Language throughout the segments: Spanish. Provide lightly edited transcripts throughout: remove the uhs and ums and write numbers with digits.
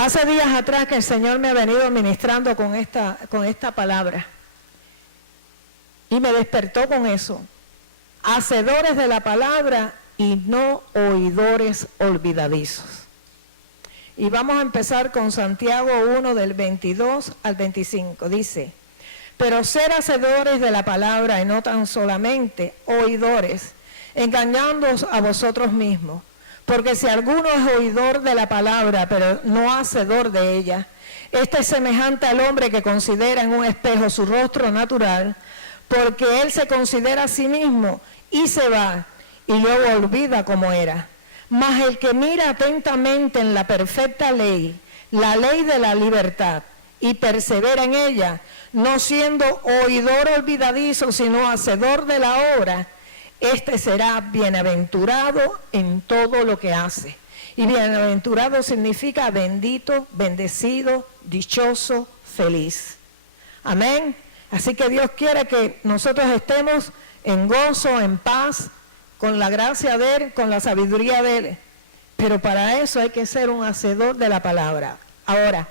Hace días atrás que el Señor me ha venido ministrando con esta palabra y me despertó con eso. Hacedores de la palabra y no oidores olvidadizos. Y vamos a empezar con Santiago 1 del 22 al 25. Dice: pero ser hacedores de la palabra y no tan solamente oidores, engañándoos a vosotros mismos. Porque si alguno es oidor de la palabra, pero no hacedor de ella, este es semejante al hombre que considera en un espejo su rostro natural, porque él se considera a sí mismo y se va, y luego olvida cómo era. Mas el que mira atentamente en la perfecta ley, la ley de la libertad, y persevera en ella, no siendo oidor olvidadizo, sino hacedor de la obra, este será bienaventurado en todo lo que hace. Y bienaventurado significa bendito, bendecido, dichoso, feliz. Amén. Así que Dios quiere que nosotros estemos en gozo, en paz, con la gracia de Él, con la sabiduría de Él. Pero para eso hay que ser un hacedor de la palabra. Ahora,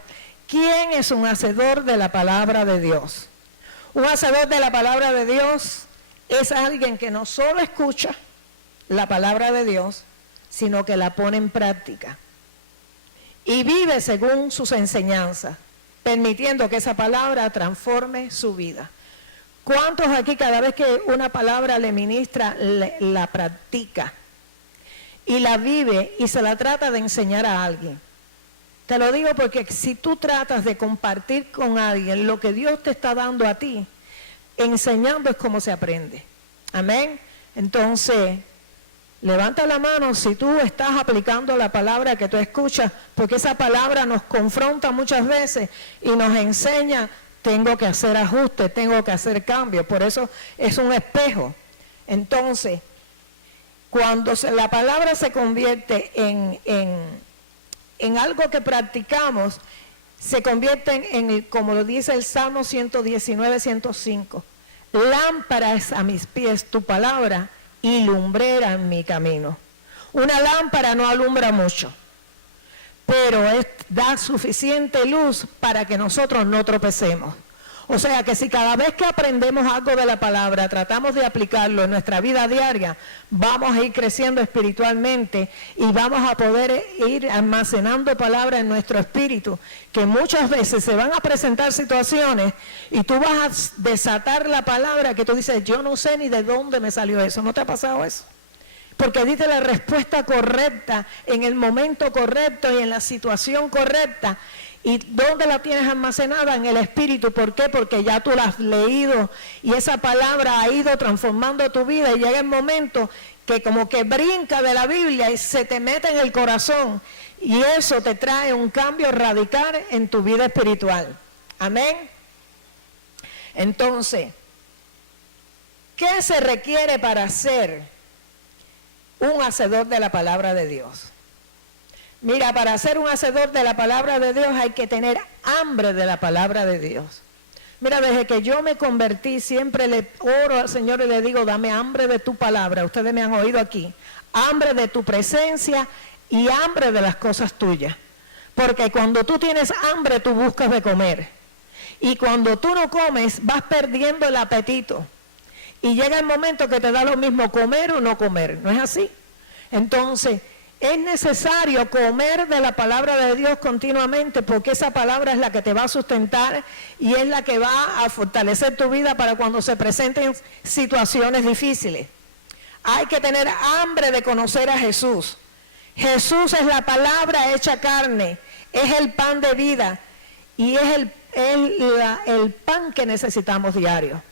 ¿quién es un hacedor de la palabra de Dios? Un hacedor de la palabra de Dios es alguien que no solo escucha la palabra de Dios, sino que la pone en práctica y vive según sus enseñanzas, permitiendo que esa palabra transforme su vida. ¿Cuántos aquí cada vez que una palabra le ministra, la practica y la vive y se la trata de enseñar a alguien? Te lo digo porque si tú tratas de compartir con alguien lo que Dios te está dando a ti, enseñando es como se aprende. Amén. Entonces, levanta la mano si tú estás aplicando la palabra que tú escuchas, porque esa palabra nos confronta muchas veces y nos enseña, tengo que hacer ajustes, tengo que hacer cambios. Por eso es un espejo. Entonces, cuando la palabra se convierte en algo que practicamos, se convierten en, como lo dice el Salmo 119, 105, lámpara es a mis pies tu palabra y lumbrera en mi camino. Una lámpara no alumbra mucho, pero da suficiente luz para que nosotros no tropecemos. O sea que si cada vez que aprendemos algo de la palabra, tratamos de aplicarlo en nuestra vida diaria, vamos a ir creciendo espiritualmente y vamos a poder ir almacenando palabra en nuestro espíritu, que muchas veces se van a presentar situaciones y tú vas a desatar la palabra que tú dices, yo no sé ni de dónde me salió eso. ¿No te ha pasado eso? Porque dice la respuesta correcta en el momento correcto y en la situación correcta. ¿Y dónde la tienes almacenada? En el espíritu. ¿Por qué? Porque ya tú la has leído y esa palabra ha ido transformando tu vida y llega el momento que como que brinca de la Biblia y se te mete en el corazón y eso te trae un cambio radical en tu vida espiritual. Amén. Entonces, ¿qué se requiere para ser un hacedor de la palabra de Dios? Mira, para ser un hacedor de la palabra de Dios hay que tener hambre de la palabra de Dios. Mira, desde que yo me convertí, siempre le oro al Señor y le digo, dame hambre de tu palabra. Ustedes me han oído aquí. Hambre de tu presencia y hambre de las cosas tuyas. Porque cuando tú tienes hambre, tú buscas de comer. Y cuando tú no comes, vas perdiendo el apetito. Y llega el momento que te da lo mismo comer o no comer. ¿No es así? Entonces, es necesario comer de la palabra de Dios continuamente porque esa palabra es la que te va a sustentar y es la que va a fortalecer tu vida para cuando se presenten situaciones difíciles. Hay que tener hambre de conocer a Jesús. Jesús es la palabra hecha carne, es el pan de vida y es el pan que necesitamos diario.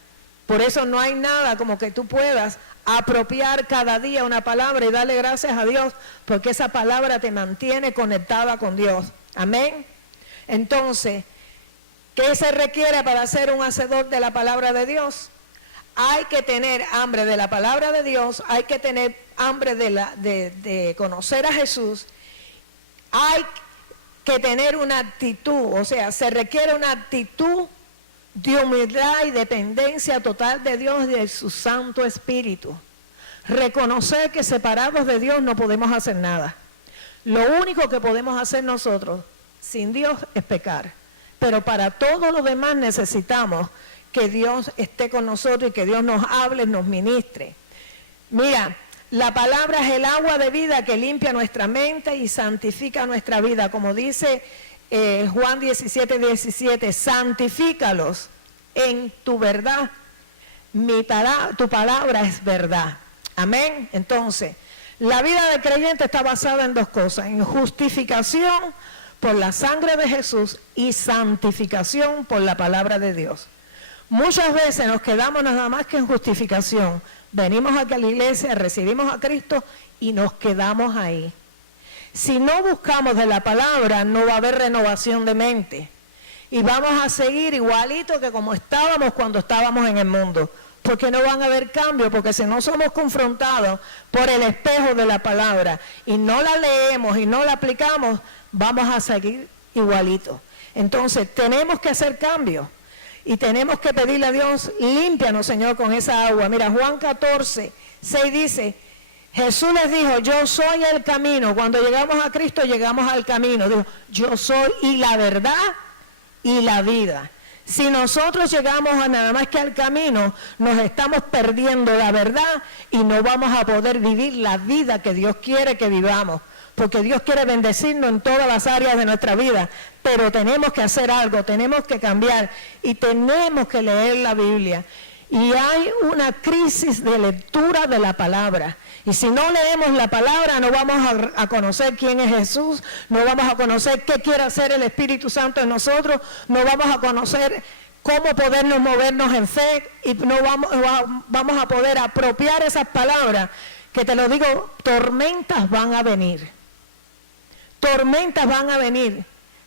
Por eso no hay nada como que tú puedas apropiar cada día una palabra y darle gracias a Dios, porque esa palabra te mantiene conectada con Dios. Amén. Entonces, ¿qué se requiere para ser un hacedor de la palabra de Dios? Hay que tener hambre de la palabra de Dios, hay que tener hambre de conocer a Jesús, hay que tener una actitud, o sea, se requiere una actitud de humildad y dependencia total de Dios y de su Santo Espíritu. Reconocer que separados de Dios no podemos hacer nada. Lo único que podemos hacer nosotros, sin Dios es pecar. Pero para todo lo demás necesitamos que Dios esté con nosotros y que Dios nos hable, nos ministre. Mira, la palabra es el agua de vida que limpia nuestra mente y santifica nuestra vida. Como dice Juan 17:17, santifícalos en tu verdad. Tu palabra es verdad. Amén. Entonces, la vida del creyente está basada en dos cosas: en justificación por la sangre de Jesús y santificación por la palabra de Dios. Muchas veces nos quedamos nada más que en justificación. Venimos aquí a la iglesia, recibimos a Cristo y nos quedamos ahí. Si no buscamos de la palabra, no va a haber renovación de mente. Y vamos a seguir igualito que como estábamos cuando estábamos en el mundo. Porque no van a haber cambios, porque si no somos confrontados por el espejo de la palabra y no la leemos y no la aplicamos, vamos a seguir igualito. Entonces tenemos que hacer cambios y tenemos que pedirle a Dios, límpianos Señor con esa agua. Mira, Juan 14:6 dice, Jesús les dijo, yo soy el camino. Cuando llegamos a Cristo llegamos al camino. Dijo, yo soy y la verdad y la vida. Si nosotros llegamos a nada más que al camino, nos estamos perdiendo la verdad y no vamos a poder vivir la vida que Dios quiere que vivamos. Porque Dios quiere bendecirnos en todas las áreas de nuestra vida. Pero tenemos que hacer algo, tenemos que cambiar y tenemos que leer la Biblia. Y hay una crisis de lectura de la palabra. Y si no leemos la palabra, no vamos a conocer quién es Jesús, no vamos a conocer qué quiere hacer el Espíritu Santo en nosotros, no vamos a conocer cómo podernos movernos en fe y no vamos a poder apropiar esas palabras, que te lo digo, tormentas van a venir. Tormentas van a venir,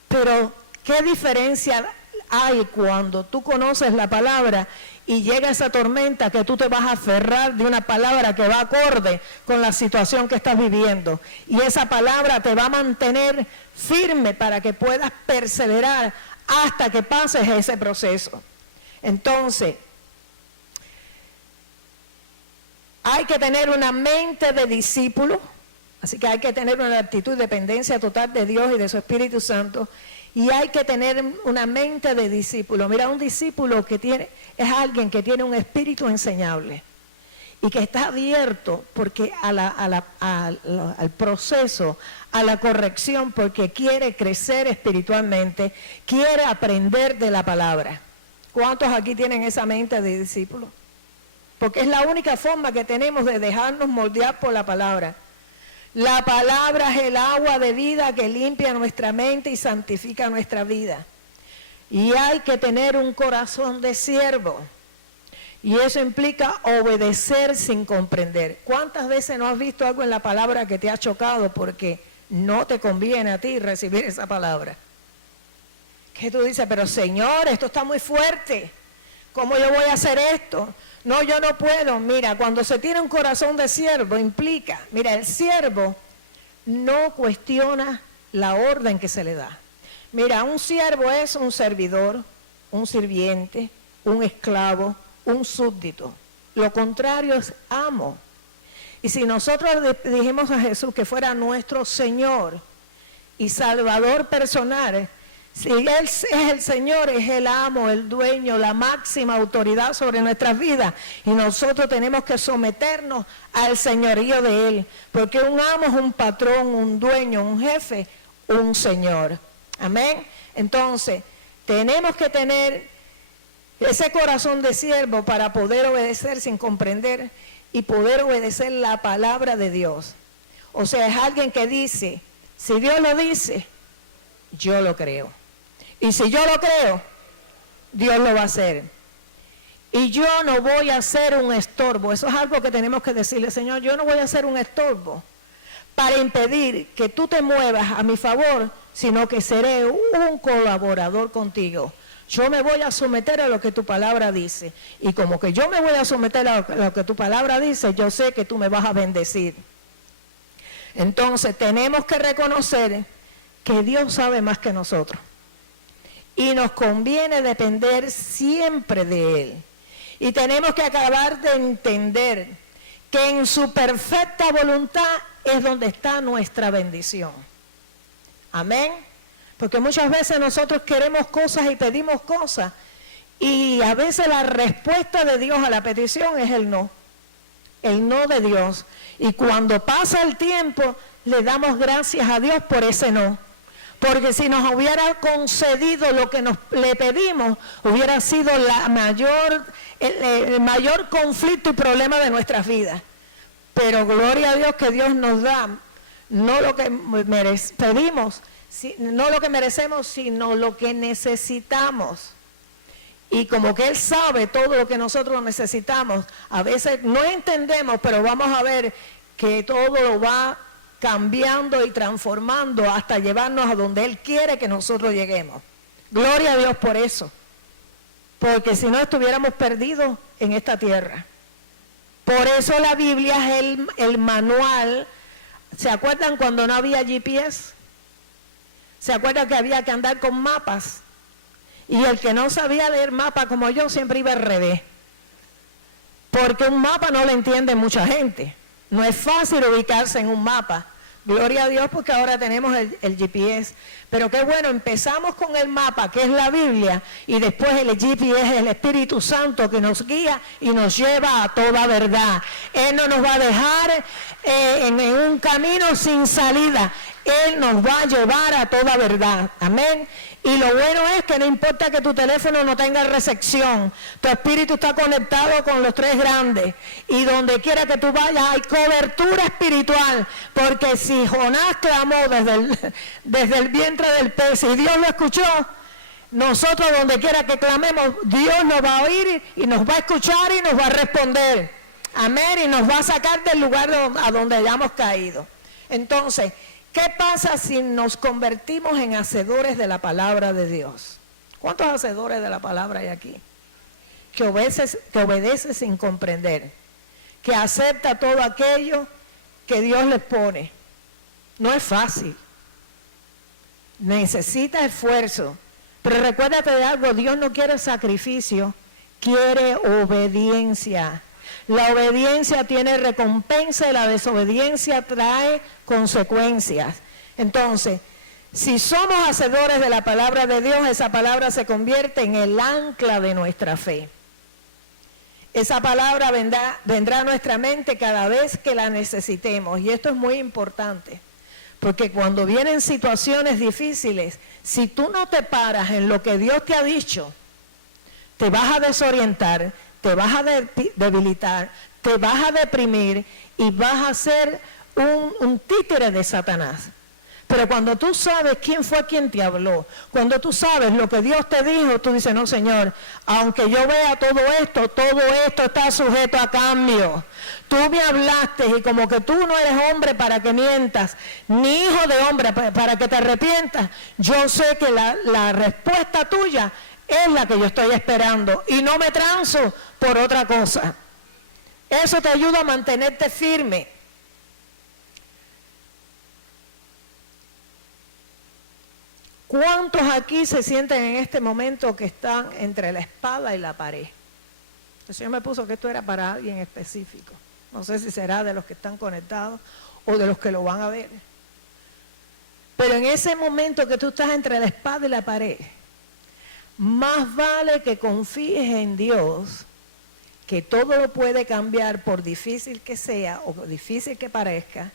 pero ¿qué diferencia hay cuando tú conoces la palabra y llega esa tormenta que tú te vas a aferrar de una palabra que va acorde con la situación que estás viviendo? Y esa palabra te va a mantener firme para que puedas perseverar hasta que pases ese proceso. Entonces, hay que tener una mente de discípulo, así que hay que tener una actitud de dependencia total de Dios y de su Espíritu Santo. Y hay que tener una mente de discípulo. Mira, un discípulo es alguien que tiene un espíritu enseñable y que está abierto porque al proceso, a la corrección, porque quiere crecer espiritualmente, quiere aprender de la palabra. ¿Cuántos aquí tienen esa mente de discípulo? Porque es la única forma que tenemos de dejarnos moldear por la palabra. La palabra es el agua de vida que limpia nuestra mente y santifica nuestra vida. Y hay que tener un corazón de siervo. Y eso implica obedecer sin comprender. ¿Cuántas veces no has visto algo en la palabra que te ha chocado porque no te conviene a ti recibir esa palabra? Que tú dices, pero Señor, esto está muy fuerte. ¿Cómo yo voy a hacer esto? No, yo no puedo. Mira, cuando se tiene un corazón de siervo implica, mira, el siervo no cuestiona la orden que se le da. Mira, un siervo es un servidor, un sirviente, un esclavo, un súbdito. Lo contrario es amo. Y si nosotros dijimos a Jesús que fuera nuestro Señor y Salvador personal, si Él es el Señor, es el amo, el dueño, la máxima autoridad sobre nuestras vidas. Y nosotros tenemos que someternos al señorío de Él. Porque un amo es un patrón, un dueño, un jefe, un Señor. Amén. Entonces, tenemos que tener ese corazón de siervo para poder obedecer sin comprender y poder obedecer la palabra de Dios. O sea, es alguien que dice, si Dios lo dice, yo lo creo. Y si yo lo creo, Dios lo va a hacer. Y yo no voy a ser un estorbo. Eso es algo que tenemos que decirle, Señor, yo no voy a ser un estorbo para impedir que tú te muevas a mi favor, sino que seré un colaborador contigo. Yo me voy a someter a lo que tu palabra dice. Y como que yo me voy a someter a lo que tu palabra dice, yo sé que tú me vas a bendecir. Entonces tenemos que reconocer que Dios sabe más que nosotros. Y nos conviene depender siempre de Él. Y tenemos que acabar de entender que en su perfecta voluntad es donde está nuestra bendición. Amén. Porque muchas veces nosotros queremos cosas y pedimos cosas. Y a veces la respuesta de Dios a la petición es el no de Dios. Y cuando pasa el tiempo, le damos gracias a Dios por ese no. Porque si nos hubiera concedido lo que le pedimos, hubiera sido el mayor conflicto y problema de nuestras vidas. Pero gloria a Dios que Dios nos da, no lo que pedimos, no lo que merecemos, sino lo que necesitamos. Y como que Él sabe todo lo que nosotros necesitamos, a veces no entendemos, pero vamos a ver que todo lo va cambiando y transformando hasta llevarnos a donde Él quiere que nosotros lleguemos. Gloria a Dios por eso, porque si no estuviéramos perdidos en esta tierra. Por eso la Biblia es el manual. ¿Se acuerdan cuando no había GPS? ¿Se acuerdan que había que andar con mapas? Y el que no sabía leer mapa como yo siempre iba al revés. Porque un mapa no lo entiende mucha gente. No es fácil ubicarse en un mapa. Gloria a Dios porque ahora tenemos el GPS. Pero qué bueno, empezamos con el mapa que es la Biblia y después el GPS es el Espíritu Santo que nos guía y nos lleva a toda verdad. Él no nos va a dejar en un camino sin salida. Él nos va a llevar a toda verdad. Amén. Y lo bueno es que no importa que tu teléfono no tenga recepción, tu espíritu está conectado con los tres grandes. Y donde quiera que tú vayas hay cobertura espiritual. Porque si Jonás clamó desde el vientre del pez y Dios lo escuchó, nosotros donde quiera que clamemos, Dios nos va a oír y nos va a escuchar y nos va a responder. Amén. Y nos va a sacar del lugar a donde hayamos caído. Entonces, ¿qué pasa si nos convertimos en hacedores de la palabra de Dios? ¿Cuántos hacedores de la palabra hay aquí? Que obedece sin comprender, que acepta todo aquello que Dios les pone. No es fácil, necesita esfuerzo, pero recuérdate de algo, Dios no quiere sacrificio, quiere obediencia. La obediencia tiene recompensa y la desobediencia trae consecuencias. Entonces, si somos hacedores de la palabra de Dios, esa palabra se convierte en el ancla de nuestra fe. Esa palabra vendrá a nuestra mente cada vez que la necesitemos. Y esto es muy importante, porque cuando vienen situaciones difíciles, si tú no te paras en lo que Dios te ha dicho, te vas a desorientar, te vas a debilitar, te vas a deprimir y vas a ser un títere de Satanás. Pero cuando tú sabes quién fue quien te habló, cuando tú sabes lo que Dios te dijo, tú dices, no, Señor, aunque yo vea todo esto está sujeto a cambio. Tú me hablaste y como que tú no eres hombre para que mientas, ni hijo de hombre para que te arrepientas, yo sé que la respuesta tuya es la que yo estoy esperando y no me transo por otra cosa. Eso te ayuda a mantenerte firme. ¿Cuántos aquí se sienten en este momento que están entre la espada y la pared? El Señor me puso que esto era para alguien específico. No sé si será de los que están conectados o de los que lo van a ver. Pero en ese momento que tú estás entre la espada y la pared, más vale que confíes en Dios, que todo lo puede cambiar por difícil que sea o difícil que parezca,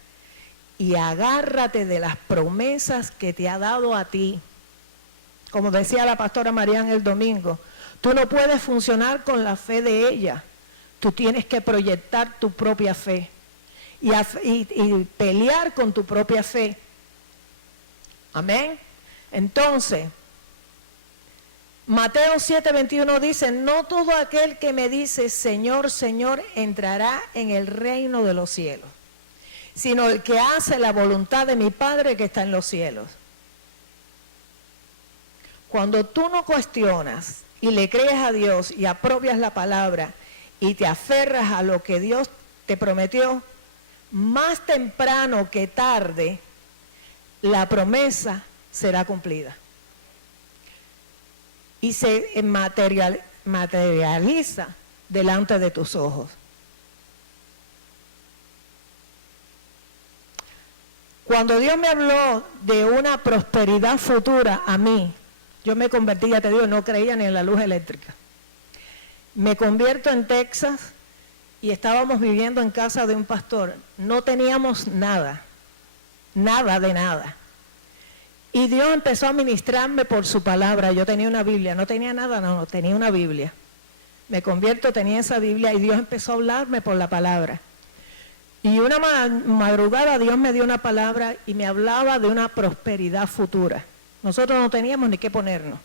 y agárrate de las promesas que te ha dado a ti. Como decía la pastora Mariana el domingo, tú no puedes funcionar con la fe de ella, tú tienes que proyectar tu propia fe y pelear con tu propia fe. Amén. Entonces, Mateo 7:21 dice, no todo aquel que me dice Señor, Señor, entrará en el reino de los cielos, sino el que hace la voluntad de mi Padre que está en los cielos. Cuando tú no cuestionas y le crees a Dios y apropias la palabra y te aferras a lo que Dios te prometió, más temprano que tarde, la promesa será cumplida. Y se materializa delante de tus ojos. Cuando Dios me habló de una prosperidad futura a mí, yo me convertí, ya te digo, no creía ni en la luz eléctrica. Me convierto en Texas y estábamos viviendo en casa de un pastor. No teníamos nada, nada de nada. Y Dios empezó a ministrarme por su palabra. Yo tenía una Biblia, no tenía nada, no, tenía una Biblia. Me convierto, tenía esa Biblia y Dios empezó a hablarme por la palabra. Y una madrugada Dios me dio una palabra y me hablaba de una prosperidad futura. Nosotros no teníamos ni qué ponernos,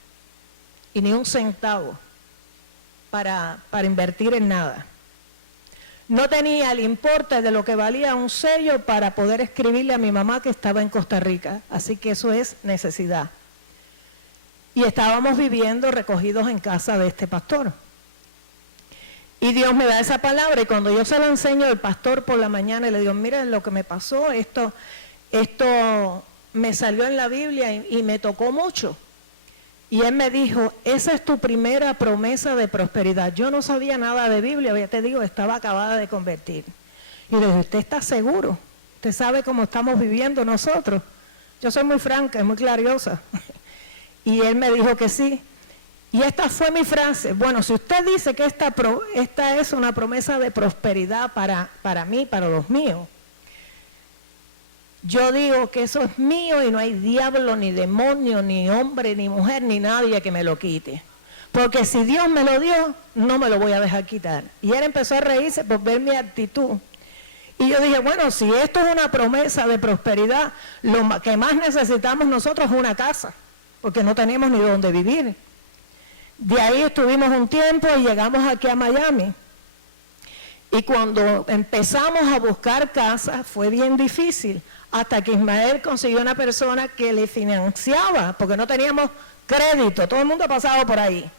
y ni un centavo para invertir en nada. No tenía el importe de lo que valía un sello para poder escribirle a mi mamá que estaba en Costa Rica, así que eso es necesidad. Y estábamos viviendo recogidos en casa de este pastor. Y Dios me da esa palabra y cuando yo se la enseño al pastor por la mañana y le digo, mira lo que me pasó, esto me salió en la Biblia y me tocó mucho. Y él me dijo, esa es tu primera promesa de prosperidad. Yo no sabía nada de Biblia, ya te digo, estaba acabada de convertir. Y le dije, ¿usted está seguro? ¿Usted sabe cómo estamos viviendo nosotros? Yo soy muy franca, muy clariosa. Y él me dijo que sí. Y esta fue mi frase. Bueno, si usted dice que esta es una promesa de prosperidad para mí, para los míos, yo digo que eso es mío y no hay diablo, ni demonio, ni hombre, ni mujer, ni nadie que me lo quite. Porque si Dios me lo dio, no me lo voy a dejar quitar. Y él empezó a reírse por ver mi actitud. Y yo dije, bueno, si esto es una promesa de prosperidad, lo que más necesitamos nosotros es una casa, porque no teníamos ni dónde vivir. De ahí estuvimos un tiempo y llegamos aquí a Miami. Y cuando empezamos a buscar casas fue bien difícil, hasta que Ismael consiguió una persona que le financiaba, porque no teníamos crédito, todo el mundo ha pasado por ahí.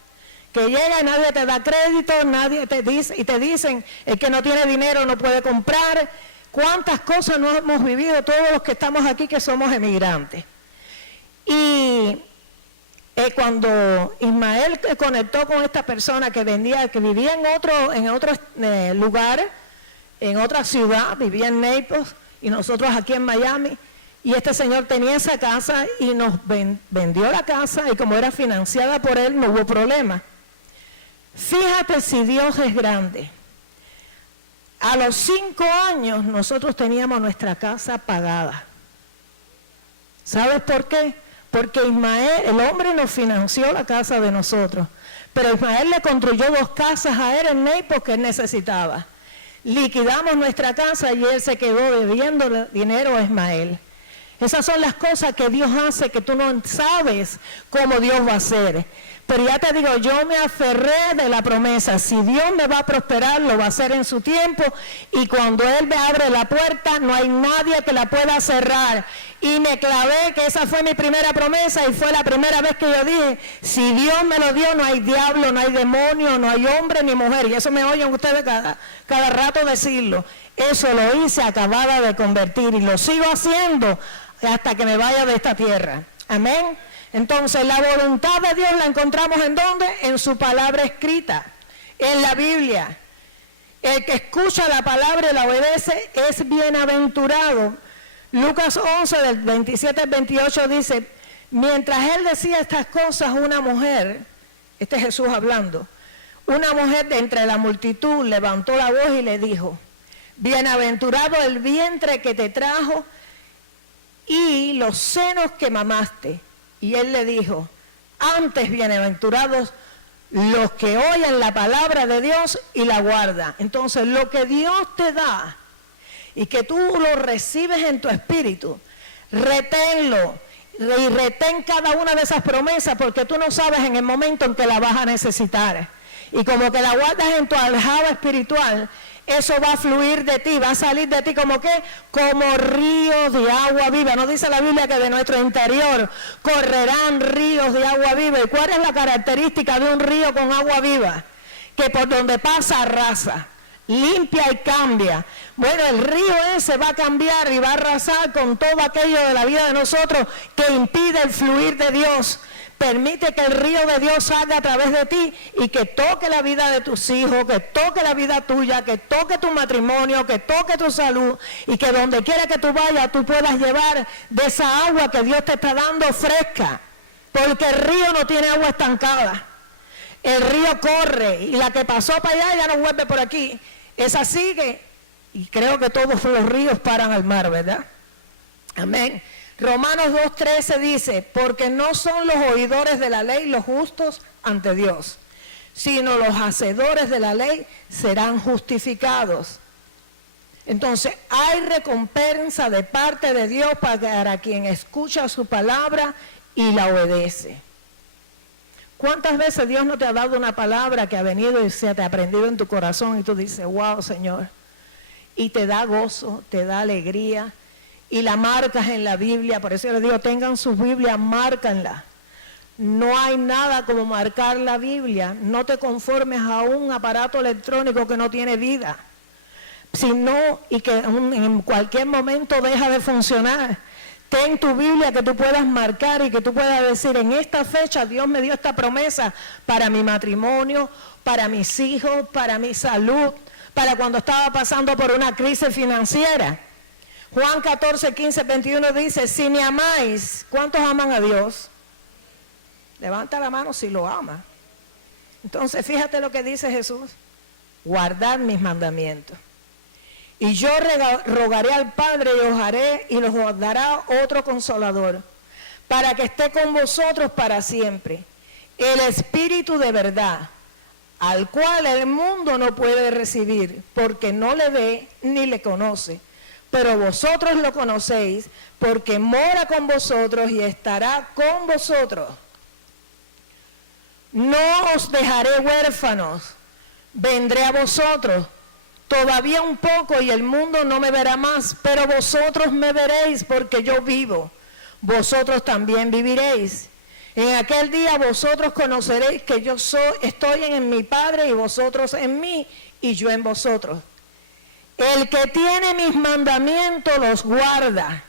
Que llega y nadie te da crédito, nadie te dice, y te dicen, el que no tiene dinero no puede comprar. ¿Cuántas cosas no hemos vivido todos los que estamos aquí que somos emigrantes? Y cuando Ismael conectó con esta persona que vivía en otro lugar, en otra ciudad, vivía en Naples, y nosotros aquí en Miami, y este señor tenía esa casa y nos vendió la casa, y como era financiada por él, no hubo problema. Fíjate si Dios es grande. A los 5 años nosotros teníamos nuestra casa pagada. ¿Sabes por qué? Porque Ismael, el hombre nos financió la casa de nosotros, pero Ismael le construyó 2 casas a él en Naples que él necesitaba. Liquidamos nuestra casa y él se quedó debiendo dinero a Ismael. Esas son las cosas que Dios hace, que tú no sabes cómo Dios va a hacer. Pero ya te digo, yo me aferré de la promesa. Si Dios me va a prosperar, lo va a hacer en su tiempo. Y cuando Él me abre la puerta, no hay nadie que la pueda cerrar. Y me clavé que esa fue mi primera promesa y fue la primera vez que yo dije, si Dios me lo dio, no hay diablo, no hay demonio, no hay hombre ni mujer. Y eso me oyen ustedes cada rato decirlo. Eso lo hice acabada de convertir y lo sigo haciendo hasta que me vaya de esta tierra. Amén. Entonces la voluntad de Dios la encontramos ¿en dónde? En su palabra escrita, en la Biblia. El que escucha la palabra y la obedece es bienaventurado. Lucas 11 del 27 al 28 dice, mientras él decía estas cosas, una mujer, este es Jesús hablando, una mujer de entre la multitud levantó la voz y le dijo, bienaventurado el vientre que te trajo y los senos que mamaste. Y él le dijo, antes bienaventurados los que oyen la palabra de Dios y la guardan. Entonces lo que Dios te da y que tú lo recibes en tu espíritu, reténlo y retén cada una de esas promesas porque tú no sabes en el momento en que la vas a necesitar. Y como que la guardas en tu aljaba espiritual, eso va a fluir de ti, va a salir de ti como ¿qué? Como ríos de agua viva. ¿No dice la Biblia que de nuestro interior correrán ríos de agua viva? ¿Y cuál es la característica de un río con agua viva? Que por donde pasa arrasa, limpia y cambia. Bueno, el río ese va a cambiar y va a arrasar con todo aquello de la vida de nosotros que impide el fluir de Dios. Permite que el río de Dios salga a través de ti y que toque la vida de tus hijos, que toque la vida tuya, que toque tu matrimonio, que toque tu salud y que donde quiera que tú vayas tú puedas llevar de esa agua que Dios te está dando fresca. Porque el río no tiene agua estancada. El río corre y la que pasó para allá ya no vuelve por aquí. Esa sigue y creo que todos los ríos paran al mar, ¿verdad? Amén. Romanos 2:13 dice, porque no son los oidores de la ley los justos ante Dios, sino los hacedores de la ley serán justificados. Entonces, hay recompensa de parte de Dios para quien escucha su palabra y la obedece. ¿Cuántas veces Dios no te ha dado una palabra que ha venido y se te ha prendido en tu corazón y tú dices, wow, Señor? Y te da gozo, te da alegría y la marcas en la Biblia. Por eso yo les digo, tengan su Biblia, márcanla. No hay nada como marcar la Biblia. No te conformes a un aparato electrónico que no tiene vida, sino y que en cualquier momento deja de funcionar. Ten tu Biblia que tú puedas marcar y que tú puedas decir, en esta fecha Dios me dio esta promesa para mi matrimonio, para mis hijos, para mi salud, para cuando estaba pasando por una crisis financiera. Juan 14, 15, 21 dice, si me amáis, ¿cuántos aman a Dios? Levanta la mano si lo ama. Entonces fíjate lo que dice Jesús, guardad mis mandamientos. Y yo rogaré al Padre y os haré y os dará otro consolador, para que esté con vosotros para siempre. El Espíritu de verdad, al cual el mundo no puede recibir, porque no le ve ni le conoce. Pero vosotros lo conocéis, porque mora con vosotros y estará con vosotros. No os dejaré huérfanos, vendré a vosotros. Todavía un poco y el mundo no me verá más, pero vosotros me veréis porque yo vivo. Vosotros también viviréis. En aquel día vosotros conoceréis que yo estoy en mi Padre y vosotros en mí y yo en vosotros. El que tiene mis mandamientos los guarda.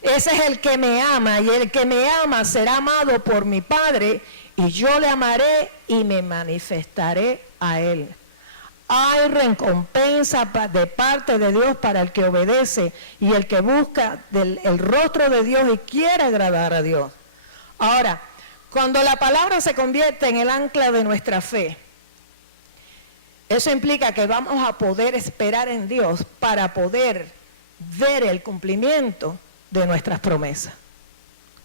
Ese es el que me ama y el que me ama será amado por mi Padre y yo le amaré y me manifestaré a él. Hay recompensa de parte de Dios para el que obedece y el que busca el rostro de Dios y quiere agradar a Dios. Ahora, cuando la palabra se convierte en el ancla de nuestra fe, eso implica que vamos a poder esperar en Dios para poder ver el cumplimiento de nuestras promesas,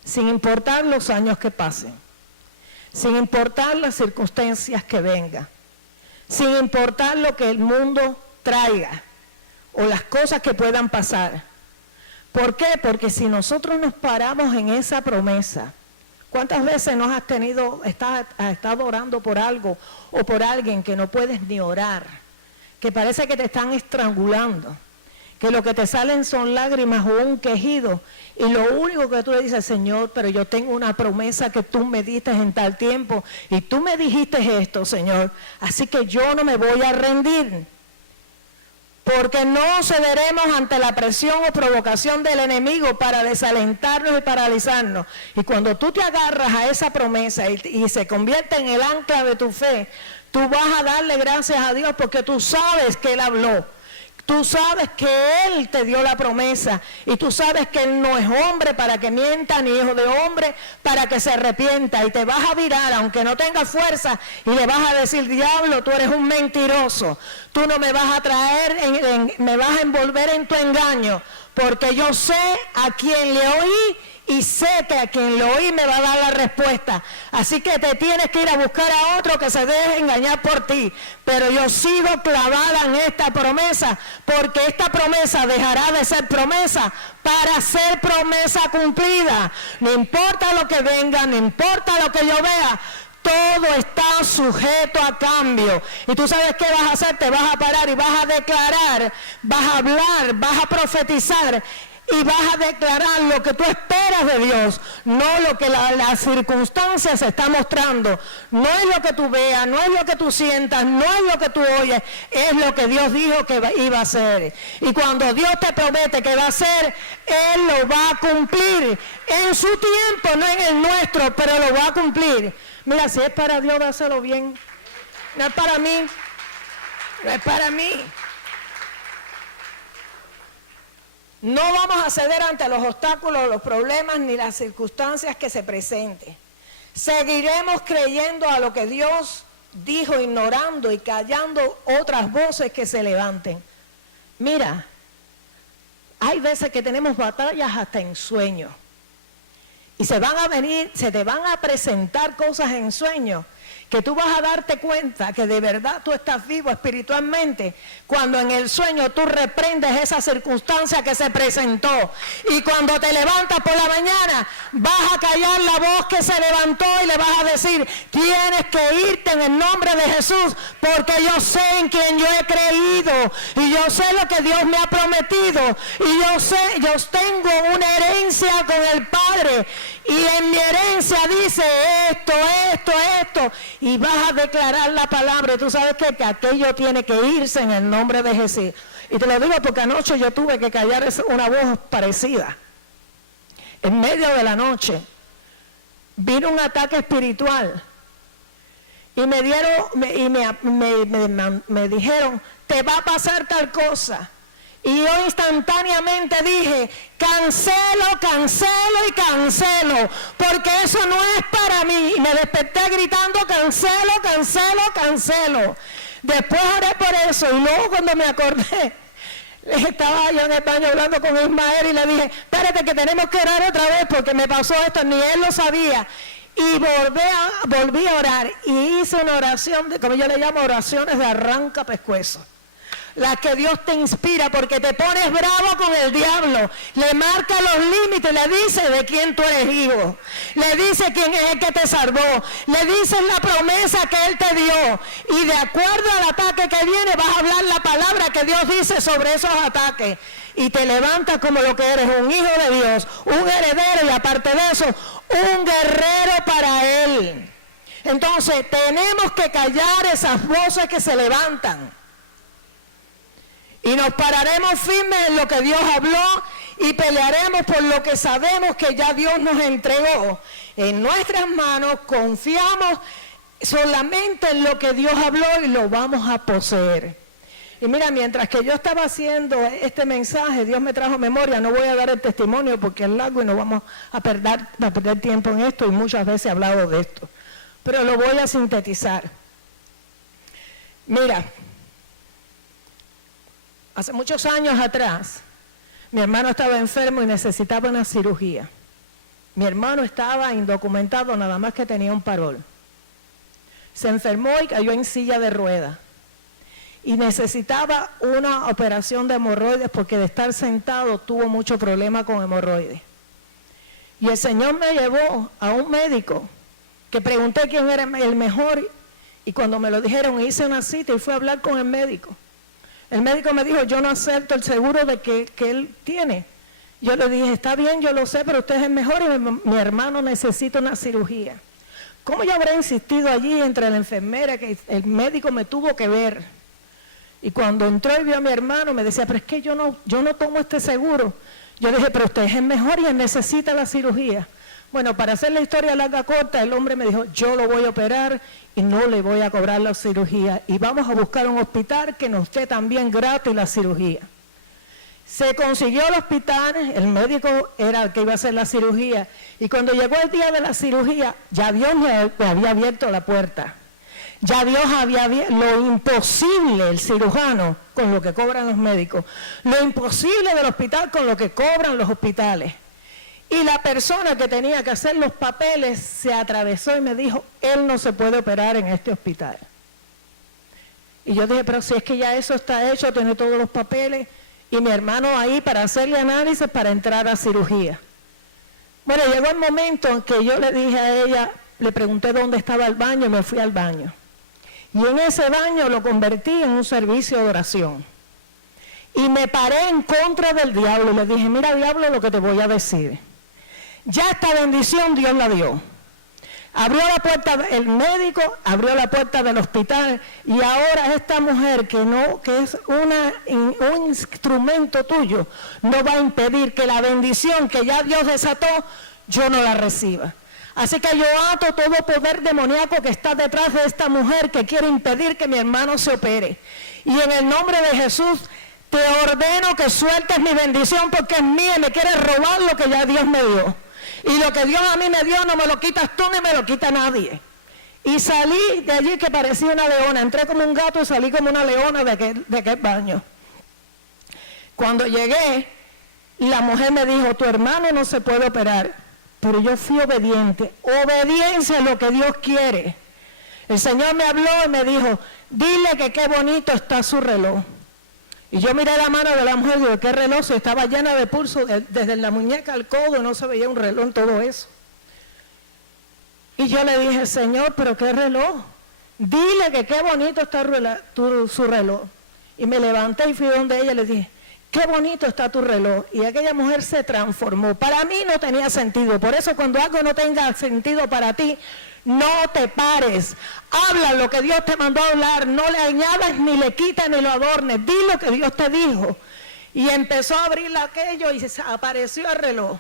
sin importar los años que pasen, sin importar las circunstancias que vengan, sin importar lo que el mundo traiga o las cosas que puedan pasar. ¿Por qué? Porque si nosotros nos paramos en esa promesa, ¿cuántas veces has estado orando por algo o por alguien que no puedes ni orar? Que parece que te están estrangulando, que lo que te salen son lágrimas o un quejido y lo único que tú le dices, Señor, pero yo tengo una promesa que tú me diste en tal tiempo y tú me dijiste esto, Señor, así que yo no me voy a rendir. Porque no cederemos ante la presión o provocación del enemigo para desalentarnos y paralizarnos. Y cuando tú te agarras a esa promesa y se convierte en el ancla de tu fe, tú vas a darle gracias a Dios porque tú sabes que Él habló. Tú sabes que Él te dio la promesa y tú sabes que Él no es hombre para que mienta, ni hijo de hombre para que se arrepienta. Y te vas a virar, aunque no tengas fuerza, y le vas a decir, diablo, tú eres un mentiroso. Tú no me vas a traer, me vas a envolver en tu engaño, porque yo sé a quién le oí y sé que a quien lo oí me va a dar la respuesta. Así que te tienes que ir a buscar a otro que se deje engañar por ti. Pero yo sigo clavada en esta promesa, porque esta promesa dejará de ser promesa para ser promesa cumplida. No importa lo que venga, no importa lo que yo vea, todo está sujeto a cambio. Y tú sabes qué vas a hacer, te vas a parar y vas a declarar, vas a hablar, vas a profetizar y vas a declarar lo que tú esperas de Dios, no lo que las circunstancias se está mostrando. No es lo que tú veas, no es lo que tú sientas, no es lo que tú oyes, es lo que Dios dijo que iba a hacer. Y cuando Dios te promete que va a hacer, Él lo va a cumplir en su tiempo, no en el nuestro, pero lo va a cumplir. Mira, si es para Dios, dáselo bien. No es para mí, no es para mí. No vamos a ceder ante los obstáculos, los problemas ni las circunstancias que se presenten. Seguiremos creyendo a lo que Dios dijo, ignorando y callando otras voces que se levanten. Mira, hay veces que tenemos batallas hasta en sueños. Y se te van a presentar cosas en sueños que tú vas a darte cuenta que de verdad tú estás vivo espiritualmente cuando en el sueño tú reprendes esa circunstancia que se presentó, y cuando te levantas por la mañana vas a callar la voz que se levantó y le vas a decir: tienes que irte en el nombre de Jesús, porque yo sé en quien yo he creído y yo sé lo que Dios me ha prometido, y yo tengo una herencia con el Padre, y en mi herencia dice esto, y vas a declarar la palabra, y tú sabes que aquello tiene que irse en el nombre de Jesús. Y te lo digo porque anoche yo tuve que callar una voz parecida. En medio de la noche vino un ataque espiritual y me dijeron: te va a pasar tal cosa. Y yo instantáneamente dije: cancelo, porque eso no es para mí. Y me desperté gritando: cancelo. Después oré por eso, y luego cuando me acordé, estaba yo en el baño hablando con Ismael y le dije: espérate que tenemos que orar otra vez porque me pasó esto, ni él lo sabía. Y volví a orar y hice una oración, como yo le llamo oraciones de arranca pescuezo. Las que Dios te inspira, porque te pones bravo con el diablo, le marca los límites, le dice de quién tú eres hijo, le dice quién es el que te salvó, le dices la promesa que Él te dio, y de acuerdo al ataque que viene vas a hablar la palabra que Dios dice sobre esos ataques, y te levantas como lo que eres, un hijo de Dios, un heredero, y aparte de eso, un guerrero para Él. Entonces tenemos que callar esas voces que se levantan. Y nos pararemos firmes en lo que Dios habló y pelearemos por lo que sabemos que ya Dios nos entregó en nuestras manos. Confiamos solamente en lo que Dios habló y lo vamos a poseer. Y mira, mientras que yo estaba haciendo este mensaje, Dios me trajo memoria. No voy a dar el testimonio porque es largo y no vamos a perder tiempo en esto, y muchas veces he hablado de esto. Pero lo voy a sintetizar. Mira, hace muchos años atrás, mi hermano estaba enfermo y necesitaba una cirugía. Mi hermano estaba indocumentado, nada más que tenía un parol. Se enfermó y cayó en silla de ruedas. Y necesitaba una operación de hemorroides porque de estar sentado tuvo mucho problema con hemorroides. Y el Señor me llevó a un médico que pregunté quién era el mejor, y cuando me lo dijeron hice una cita y fui a hablar con el médico. El médico me dijo: yo no acepto el seguro de que él tiene. Yo le dije: está bien, yo lo sé, pero usted es el mejor y mi hermano necesita una cirugía. ¿Cómo yo habré insistido allí entre la enfermera, que el médico me tuvo que ver? Y cuando entró y vio a mi hermano me decía: pero es que yo no tomo este seguro. Yo le dije: pero usted es el mejor y él necesita la cirugía. Bueno, para hacer la historia larga corta, el hombre me dijo: yo lo voy a operar y no le voy a cobrar la cirugía, y vamos a buscar un hospital que nos dé también gratis la cirugía. Se consiguió el hospital, el médico era el que iba a hacer la cirugía, y cuando llegó el día de la cirugía, ya Dios me había abierto la puerta. Ya Dios había abierto lo imposible, el cirujano, con lo que cobran los médicos, lo imposible del hospital con lo que cobran los hospitales. Y la persona que tenía que hacer los papeles se atravesó y me dijo: él no se puede operar en este hospital. Y yo dije: pero si es que ya eso está hecho, tiene todos los papeles, y mi hermano ahí para hacerle análisis para entrar a cirugía. Bueno, llegó el momento en que yo le dije a ella, le pregunté dónde estaba el baño y me fui al baño. Y en ese baño lo convertí en un servicio de oración. Y me paré en contra del diablo y le dije, mira diablo, lo que te voy a decir. Ya esta bendición Dios la dio. Abrió la puerta el médico, abrió la puerta del hospital y ahora esta mujer que es un instrumento tuyo, no va a impedir que la bendición que ya Dios desató, yo no la reciba. Así que yo ato todo poder demoníaco que está detrás de esta mujer que quiere impedir que mi hermano se opere. Y en el nombre de Jesús te ordeno que sueltes mi bendición porque es mía y me quieres robar lo que ya Dios me dio. Y lo que Dios a mí me dio no me lo quitas tú ni me lo quita nadie. Y salí de allí que parecía una leona. Entré como un gato y salí como una leona de aquel baño. Cuando llegué, la mujer me dijo, tu hermano no se puede operar. Pero yo fui obediente. Obediencia es lo que Dios quiere. El Señor me habló y me dijo, dile que qué bonito está su reloj. Y yo miré la mano de la mujer y digo, qué reloj, si estaba llena de pulso, desde la muñeca al codo, no se veía un reloj en todo eso. Y yo le dije, Señor, pero qué reloj. Dile que qué bonito está su reloj. Y me levanté y fui donde ella y le dije, qué bonito está tu reloj. Y aquella mujer se transformó. Para mí no tenía sentido. Por eso cuando algo no tenga sentido para ti, no te pares. Habla lo que Dios te mandó a hablar. No le añadas, ni le quitas, ni lo adornes. Di lo que Dios te dijo. Y empezó a abrir aquello y apareció el reloj.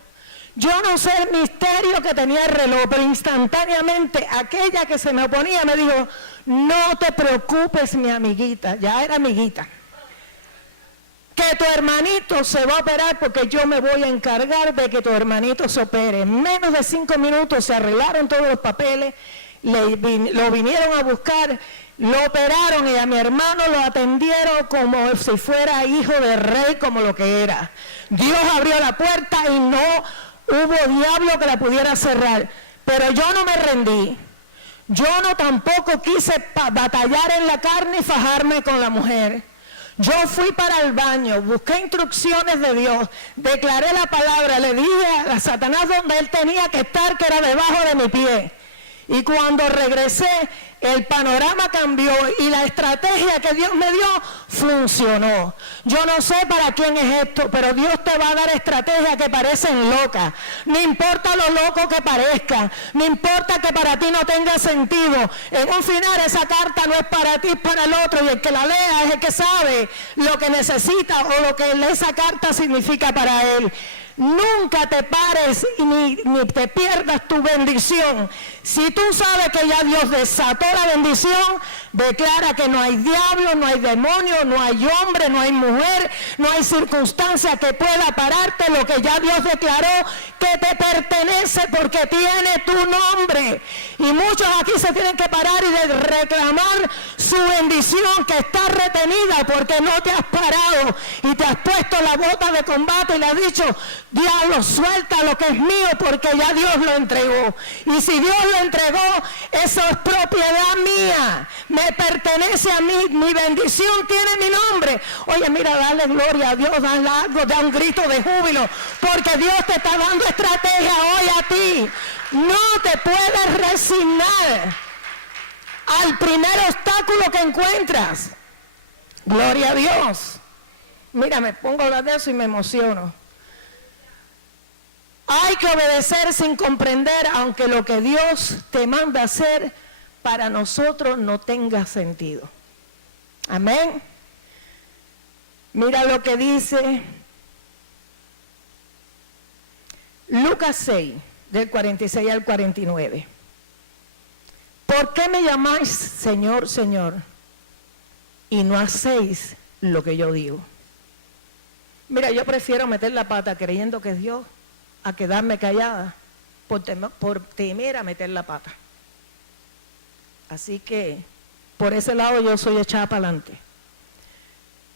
Yo no sé el misterio que tenía el reloj, pero instantáneamente aquella que se me oponía me dijo, no te preocupes, mi amiguita. Ya era amiguita. Que tu hermanito se va a operar porque yo me voy a encargar de que tu hermanito se opere. En menos de 5 minutos se arreglaron todos los papeles, lo vinieron a buscar, lo operaron y a mi hermano lo atendieron como si fuera hijo de rey, como lo que era. Dios abrió la puerta y no hubo diablo que la pudiera cerrar. Pero yo no me rendí. Yo no tampoco quise batallar en la carne y fajarme con la mujer. Yo fui para el baño, busqué instrucciones de Dios, declaré la palabra, le dije a Satanás donde él tenía que estar, que era debajo de mi pie. Y cuando regresé, el panorama cambió y la estrategia que Dios me dio funcionó. Yo no sé para quién es esto, pero Dios te va a dar estrategias que parecen locas. No importa lo loco que parezca, no importa que para ti no tenga sentido. En un final esa carta no es para ti, es para el otro, y el que la lea es el que sabe lo que necesita o lo que esa carta significa para él. Nunca te pares ni te pierdas tu bendición. Si tú sabes que ya Dios desató la bendición, declara que no hay diablo, no hay demonio, no hay hombre, no hay mujer, no hay circunstancia que pueda pararte lo que ya Dios declaró que te pertenece porque tiene tu nombre. Y muchos aquí se tienen que parar y reclamar su bendición que está retenida porque no te has parado y te has puesto la bota de combate y le has dicho, diablo, suelta lo que es mío porque ya Dios lo entregó. Y si Dios lo entregó, eso es propiedad mía, me pertenece a mí, mi bendición tiene mi nombre. Oye, mira, dale gloria a Dios, dale algo, da un grito de júbilo, porque Dios te está dando estrategia hoy a ti. No te puedes resignar al primer obstáculo que encuentras. Gloria a Dios. Mira, me pongo a hablar de eso y me emociono. Hay que obedecer sin comprender, aunque lo que Dios te manda hacer para nosotros no tenga sentido. Amén. Mira lo que dice Lucas 6, del 46 al 49. ¿Por qué me llamáis Señor, Señor, y no hacéis lo que yo digo? Mira, yo prefiero meter la pata creyendo que es Dios a quedarme callada por temer a meter la pata. Así que por ese lado yo soy echada para adelante.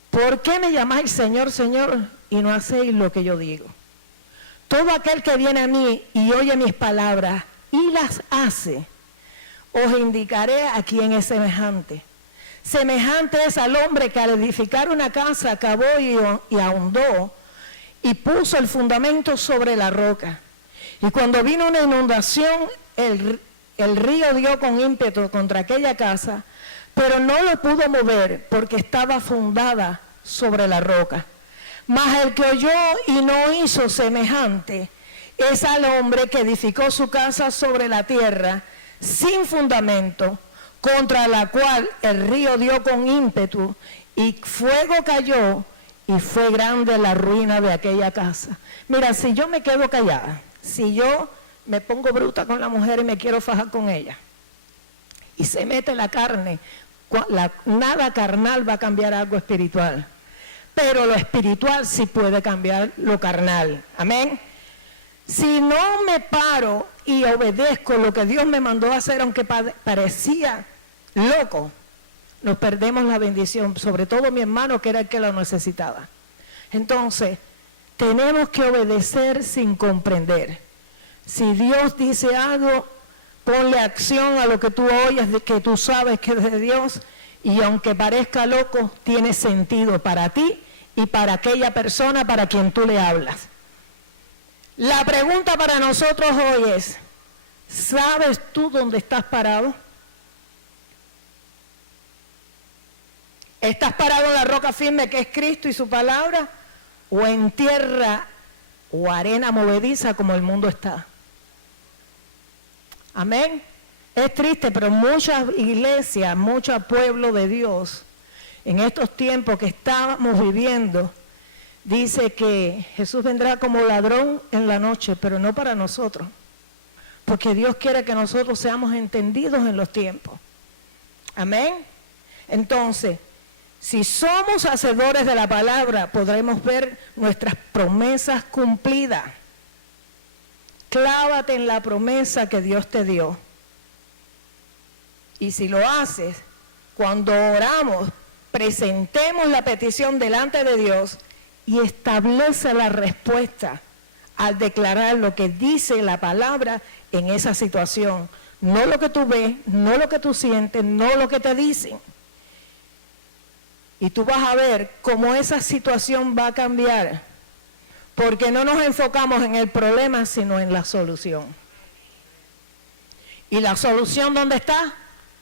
¿Por qué me llamáis Señor, Señor y no hacéis lo que yo digo? Todo aquel que viene a mí y oye mis palabras y las hace, os indicaré a quién es semejante. Semejante es al hombre que al edificar una casa cavó y ahondó y puso el fundamento sobre la roca. Y cuando vino una inundación, el río dio con ímpetu contra aquella casa, pero no lo pudo mover porque estaba fundada sobre la roca. Mas el que oyó y no hizo semejante es al hombre que edificó su casa sobre la tierra sin fundamento, contra la cual el río dio con ímpetu y fuego cayó y fue grande la ruina de aquella casa. Mira, si yo me quedo callada, si yo me pongo bruta con la mujer y me quiero fajar con ella y se mete la carne, nada carnal va a cambiar algo espiritual, pero lo espiritual sí puede cambiar lo carnal. Amén. Si no me paro y obedezco lo que Dios me mandó a hacer, aunque parecía loco, nos perdemos la bendición, sobre todo mi hermano que era el que lo necesitaba. Entonces, tenemos que obedecer sin comprender. Si Dios dice algo, ponle acción a lo que tú oyes, que tú sabes que es de Dios, y aunque parezca loco, tiene sentido para ti y para aquella persona para quien tú le hablas. La pregunta para nosotros hoy es, ¿sabes tú dónde estás parado? ¿Estás parado en la roca firme que es Cristo y su palabra? ¿O en tierra o arena movediza como el mundo está? Amén. Es triste, pero muchas iglesias, mucho pueblo de Dios, en estos tiempos que estamos viviendo, dice que Jesús vendrá como ladrón en la noche, pero no para nosotros. Porque Dios quiere que nosotros seamos entendidos en los tiempos. Amén. Entonces, si somos hacedores de la palabra, podremos ver nuestras promesas cumplidas. Clávate en la promesa que Dios te dio. Y si lo haces, cuando oramos, presentemos la petición delante de Dios y establece la respuesta al declarar lo que dice la palabra en esa situación. No lo que tú ves, no lo que tú sientes, no lo que te dicen. Y tú vas a ver cómo esa situación va a cambiar. Porque no nos enfocamos en el problema, sino en la solución. ¿Y la solución dónde está?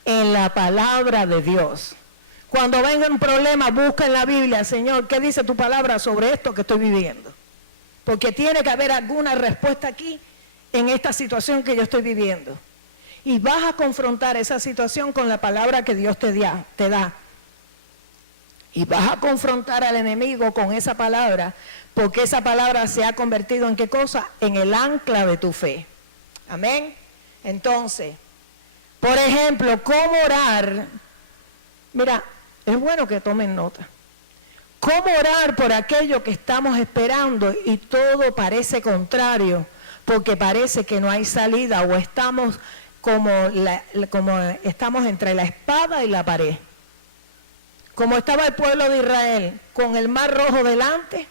En la palabra de Dios. Cuando venga un problema, busca en la Biblia, Señor, ¿qué dice tu palabra sobre esto que estoy viviendo? Porque tiene que haber alguna respuesta aquí en esta situación que yo estoy viviendo. Y vas a confrontar esa situación con la palabra que Dios te da. Y vas a confrontar al enemigo con esa palabra, porque esa palabra se ha convertido en ¿qué cosa? En el ancla de tu fe. Amén. Entonces, por ejemplo, ¿cómo orar? Mira, es bueno que tomen nota. ¿Cómo orar por aquello que estamos esperando y todo parece contrario? Porque parece que no hay salida o estamos como estamos entre la espada y la pared. Como estaba el pueblo de Israel, con el mar rojo delante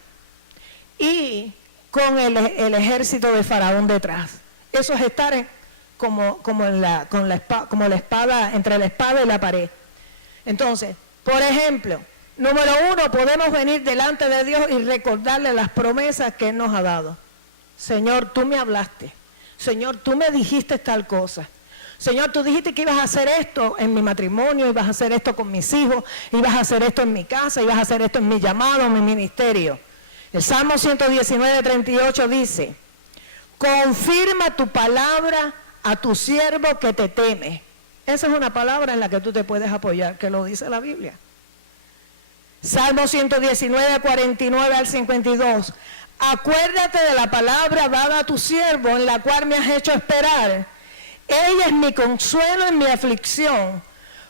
y con el ejército de Faraón detrás. Eso es estar como la espada, entre la espada y la pared. Entonces, por ejemplo, número 1, podemos venir delante de Dios y recordarle las promesas que Él nos ha dado. Señor, tú me hablaste. Señor, tú me dijiste tal cosa. Señor, tú dijiste que ibas a hacer esto en mi matrimonio, ibas a hacer esto con mis hijos, ibas a hacer esto en mi casa, ibas a hacer esto en mi llamado, en mi ministerio. El Salmo 119:38 dice, confirma tu palabra a tu siervo que te teme. Esa es una palabra en la que tú te puedes apoyar, que lo dice la Biblia. Salmo 119:49 al 52. Acuérdate de la palabra dada a tu siervo, en la cual me has hecho esperar. Ella es mi consuelo en mi aflicción,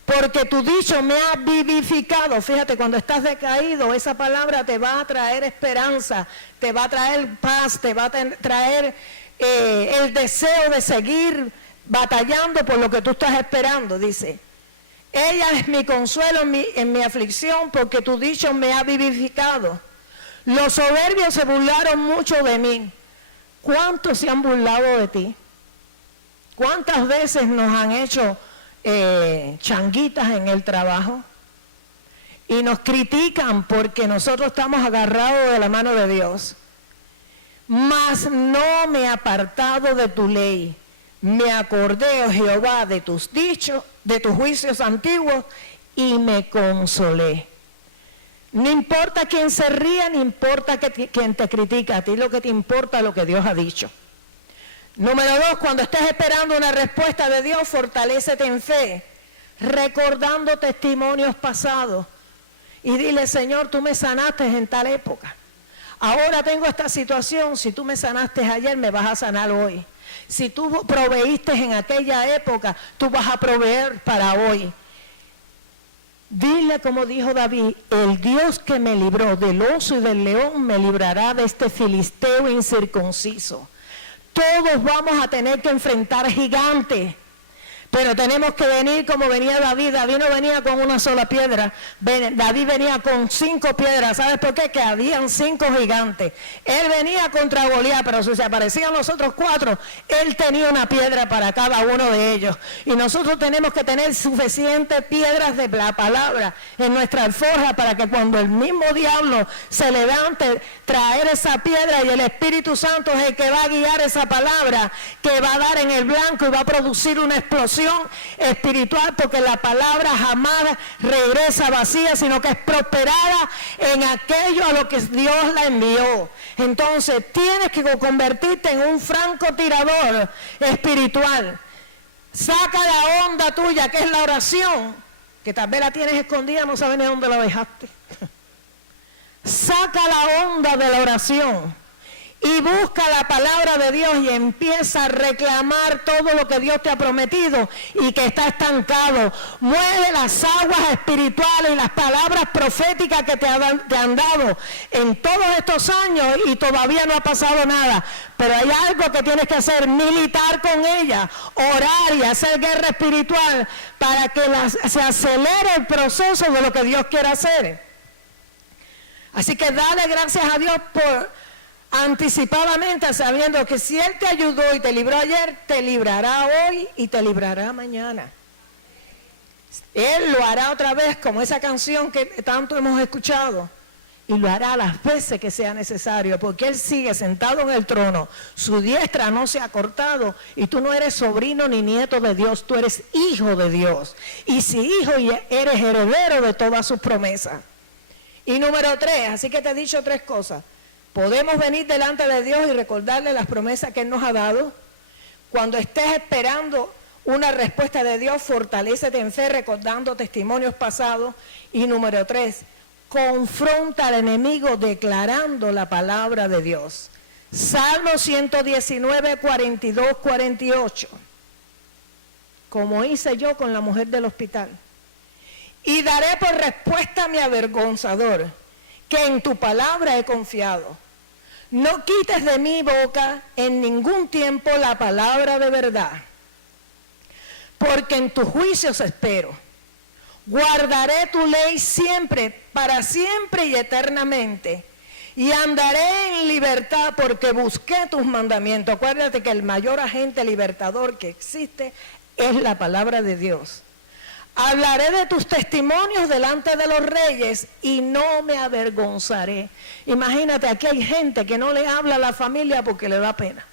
porque tu dicho me ha vivificado. Fíjate, cuando estás decaído, esa palabra te va a traer esperanza, te va a traer paz, te va a traer el deseo de seguir batallando por lo que tú estás esperando, dice. Ella es mi consuelo en mi aflicción, porque tu dicho me ha vivificado. Los soberbios se burlaron mucho de mí. ¿Cuántos se han burlado de ti? ¿Cuántas veces nos han hecho changuitas en el trabajo? Y nos critican porque nosotros estamos agarrados de la mano de Dios. Mas no me he apartado de tu ley. Me acordé, oh Jehová, de tus dichos, de tus juicios antiguos, y me consolé. No importa quién se ría, ni importa quién te critica, a ti lo que te importa es lo que Dios ha dicho. Número 2, cuando estés esperando una respuesta de Dios, fortalécete en fe, recordando testimonios pasados. Y dile, Señor, tú me sanaste en tal época. Ahora tengo esta situación, si tú me sanaste ayer, me vas a sanar hoy. Si tú proveíste en aquella época, tú vas a proveer para hoy. Dile como dijo David, el Dios que me libró del oso y del león me librará de este filisteo incircunciso. Todos vamos a tener que enfrentar gigantes, pero tenemos que venir como venía David. David no venía con una sola piedra, David venía con 5 piedras. ¿Sabes por qué? Que habían 5 gigantes. Él venía contra Goliat, pero si se aparecían los otros 4, él tenía una piedra para cada uno de ellos. Y nosotros tenemos que tener suficientes piedras de la palabra en nuestra alforja para que cuando el mismo diablo se levante, traer esa piedra, y el Espíritu Santo es el que va a guiar esa palabra, que va a dar en el blanco y va a producir una explosión espiritual, porque la palabra jamás regresa vacía, sino que es prosperada en aquello a lo que Dios la envió. Entonces tienes que convertirte en un francotirador espiritual. Saca la onda tuya, que es la oración, que tal vez la tienes escondida, no sabes ni dónde la dejaste. Saca la onda de la oración y busca la palabra de Dios y empieza a reclamar todo lo que Dios te ha prometido y que está estancado. Mueve las aguas espirituales y las palabras proféticas que te han dado en todos estos años y todavía no ha pasado nada. Pero hay algo que tienes que hacer, militar con ella, orar y hacer guerra espiritual para que se acelere el proceso de lo que Dios quiere hacer. Así que dale gracias a Dios por anticipadamente, sabiendo que si Él te ayudó y te libró ayer, te librará hoy y te librará mañana. Él lo hará otra vez, como esa canción que tanto hemos escuchado, y lo hará las veces que sea necesario, porque Él sigue sentado en el trono, su diestra no se ha cortado, y tú no eres sobrino ni nieto de Dios, tú eres hijo de Dios, y si hijo eres heredero de todas sus promesas. Y número 3, así que te he dicho 3 cosas. Podemos venir delante de Dios y recordarle las promesas que Él nos ha dado. Cuando estés esperando una respuesta de Dios, fortalécete en fe recordando testimonios pasados. Y número 3, confronta al enemigo declarando la palabra de Dios. Salmo 119, 42, 48. Como hice yo con la mujer del hospital. Y daré por respuesta a mi avergonzador, que en tu palabra he confiado. No quites de mi boca en ningún tiempo la palabra de verdad, porque en tus juicios espero. Guardaré tu ley siempre, para siempre y eternamente, y andaré en libertad porque busqué tus mandamientos. Acuérdate que el mayor agente libertador que existe es la palabra de Dios. Hablaré de tus testimonios delante de los reyes y no me avergonzaré. Imagínate, aquí hay gente que no le habla a la familia porque le da pena.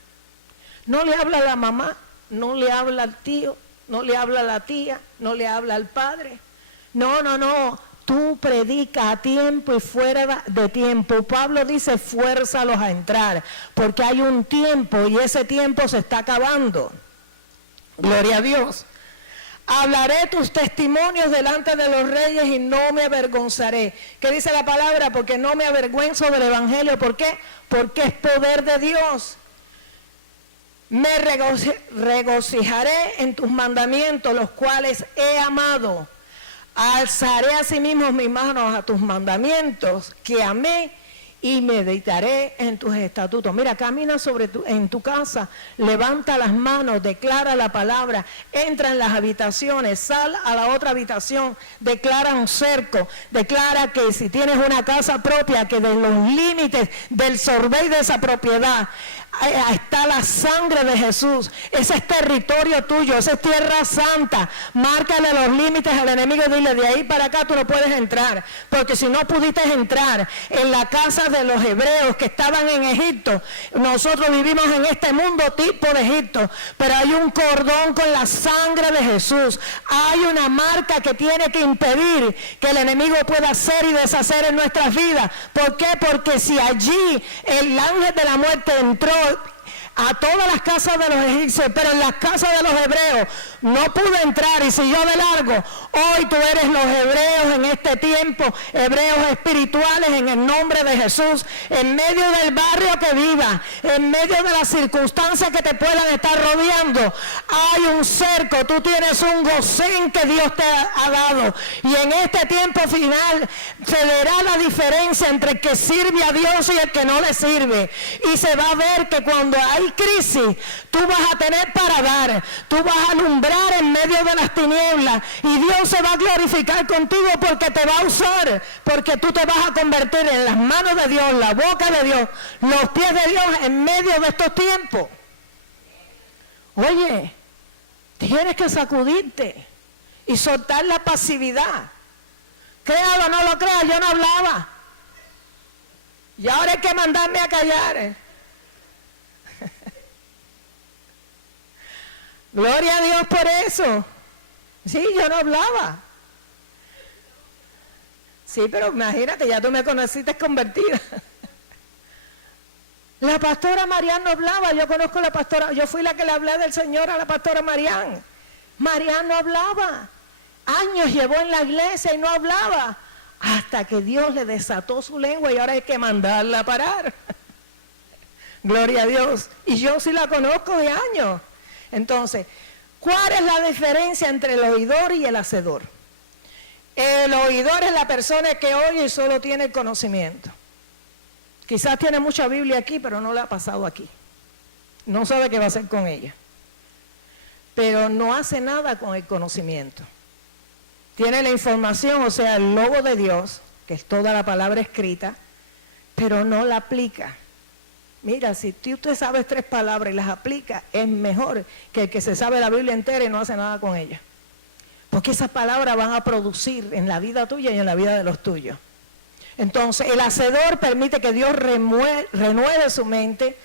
No le habla a la mamá, no le habla al tío, no le habla a la tía, no le habla al padre. No. Tú predica a tiempo y fuera de tiempo. Pablo dice, fuérzalos a entrar, porque hay un tiempo y ese tiempo se está acabando. Gloria a Dios. Hablaré tus testimonios delante de los reyes y no me avergonzaré. ¿Qué dice la palabra? Porque no me avergüenzo del evangelio. ¿Por qué? Porque es poder de Dios. Me regocijaré en tus mandamientos, los cuales he amado. Alzaré asimismo mis manos a tus mandamientos que amé y meditaré en tus estatutos. Mira, camina en tu casa, levanta las manos, declara la palabra, entra en las habitaciones, sal a la otra habitación, declara un cerco, declara que si tienes una casa propia, que de los límites del sorbet de esa propiedad, está la sangre de Jesús. Ese es territorio tuyo, esa es tierra santa. Márcale los límites al enemigo y dile, de ahí para acá tú no puedes entrar, porque si no pudiste entrar en la casa de los hebreos que estaban en Egipto, nosotros vivimos en este mundo tipo de Egipto, pero hay un cordón con la sangre de Jesús. Hay una marca que tiene que impedir que el enemigo pueda hacer y deshacer en nuestras vidas. ¿Por qué? Porque si allí el ángel de la muerte entró a todas las casas de los egipcios, pero en las casas de los hebreos no pudo entrar y siguió de largo. Hoy tú eres los hebreos en este tiempo, hebreos espirituales en el nombre de Jesús. En medio del barrio que vivas, en medio de las circunstancias que te puedan estar rodeando, hay un cerco, tú tienes un gozén que Dios te ha dado. Y en este tiempo final se verá la diferencia entre el que sirve a Dios y el que no le sirve. Y se va a ver que cuando hay crisis, tú vas a tener para dar, tú vas a alumbrar en medio de las tinieblas y Dios se va a glorificar contigo porque te va a usar, porque tú te vas a convertir en las manos de Dios, la boca de Dios, los pies de Dios en medio de estos tiempos. Oye, tienes que sacudirte y soltar la pasividad. Créalo o no lo creas, yo no hablaba y ahora hay que mandarme a callar. Gloria a Dios por eso. Sí, yo no hablaba. Sí, pero imagínate, ya tú me conociste convertida. La pastora Marian no hablaba, yo conozco a la pastora, yo fui la que le hablé del Señor a la pastora Marian. Marian no hablaba. Años llevó en la iglesia y no hablaba. Hasta que Dios le desató su lengua y ahora hay que mandarla a parar. Gloria a Dios. Y yo sí la conozco de años. Entonces, ¿cuál es la diferencia entre el oidor y el hacedor? El oidor es la persona que oye y solo tiene el conocimiento. Quizás tiene mucha Biblia aquí, pero no la ha pasado aquí. No sabe qué va a hacer con ella. Pero no hace nada con el conocimiento. Tiene la información, o sea, el logo de Dios, que es toda la palabra escrita, pero no la aplica. Mira, si usted sabe 3 palabras y las aplica, es mejor que el que se sabe la Biblia entera y no hace nada con ella. Porque esas palabras van a producir en la vida tuya y en la vida de los tuyos. Entonces, el hacedor permite que Dios renueve su mente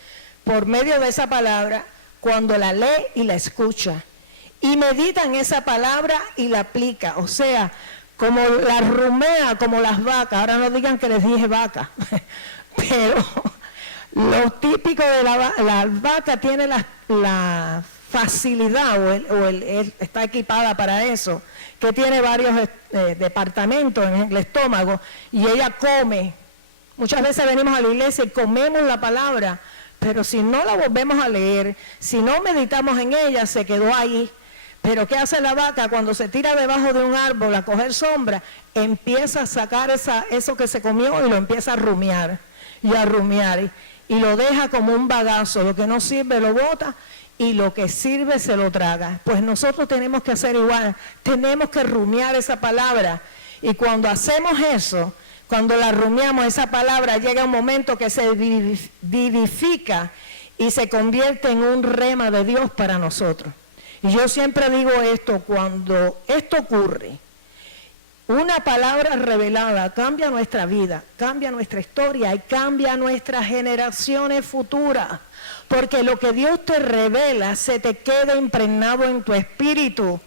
por medio de esa palabra cuando la lee y la escucha. Y medita en esa palabra y la aplica. O sea, como la rumea, como las vacas. Ahora no digan que les dije vaca, pero lo típico de la vaca tiene la facilidad, está equipada para eso, que tiene varios departamentos en el estómago y ella come. Muchas veces venimos a la iglesia y comemos la palabra, pero si no la volvemos a leer, si no meditamos en ella, se quedó ahí. Pero ¿qué hace la vaca? Cuando se tira debajo de un árbol a coger sombra, empieza a sacar eso que se comió y lo empieza a rumiar y a rumiar. Y lo deja como un bagazo, lo que no sirve lo bota y lo que sirve se lo traga. Pues nosotros tenemos que hacer igual, tenemos que rumiar esa palabra. Y cuando hacemos eso, cuando la rumiamos, esa palabra llega un momento que se vivifica y se convierte en un rema de Dios para nosotros. Y yo siempre digo esto, cuando esto ocurre, una palabra revelada cambia nuestra vida, cambia nuestra historia y cambia nuestras generaciones futuras. Porque lo que Dios te revela se te queda impregnado en tu espíritu.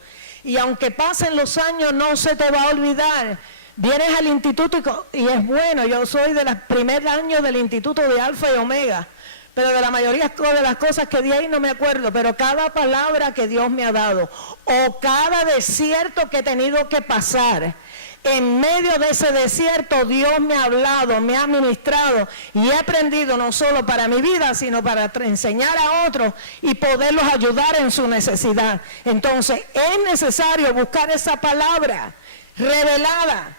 Y aunque pasen los años, no se te va a olvidar. Vienes al instituto y es bueno, yo soy de los primeros años del instituto de Alfa y Omega. Pero de la mayoría de las cosas que di ahí no me acuerdo, pero cada palabra que Dios me ha dado, o cada desierto que he tenido que pasar, en medio de ese desierto Dios me ha hablado, me ha ministrado y he aprendido no solo para mi vida, sino para enseñar a otros y poderlos ayudar en su necesidad. Entonces es necesario buscar esa palabra revelada.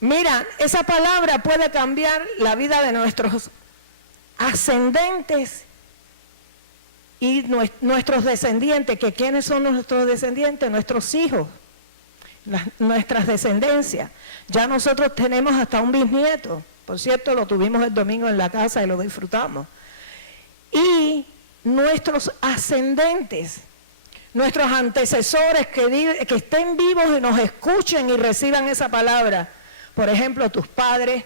Mira, esa palabra puede cambiar la vida de nuestros ascendentes y nuestros descendientes. ¿Que quiénes son nuestros descendientes? Nuestros hijos, nuestras descendencias. Ya nosotros tenemos hasta un bisnieto, Por cierto, lo tuvimos el domingo en la casa y lo disfrutamos. Y nuestros ascendentes, nuestros antecesores que estén vivos y nos escuchen y reciban esa palabra. Por ejemplo, tus padres,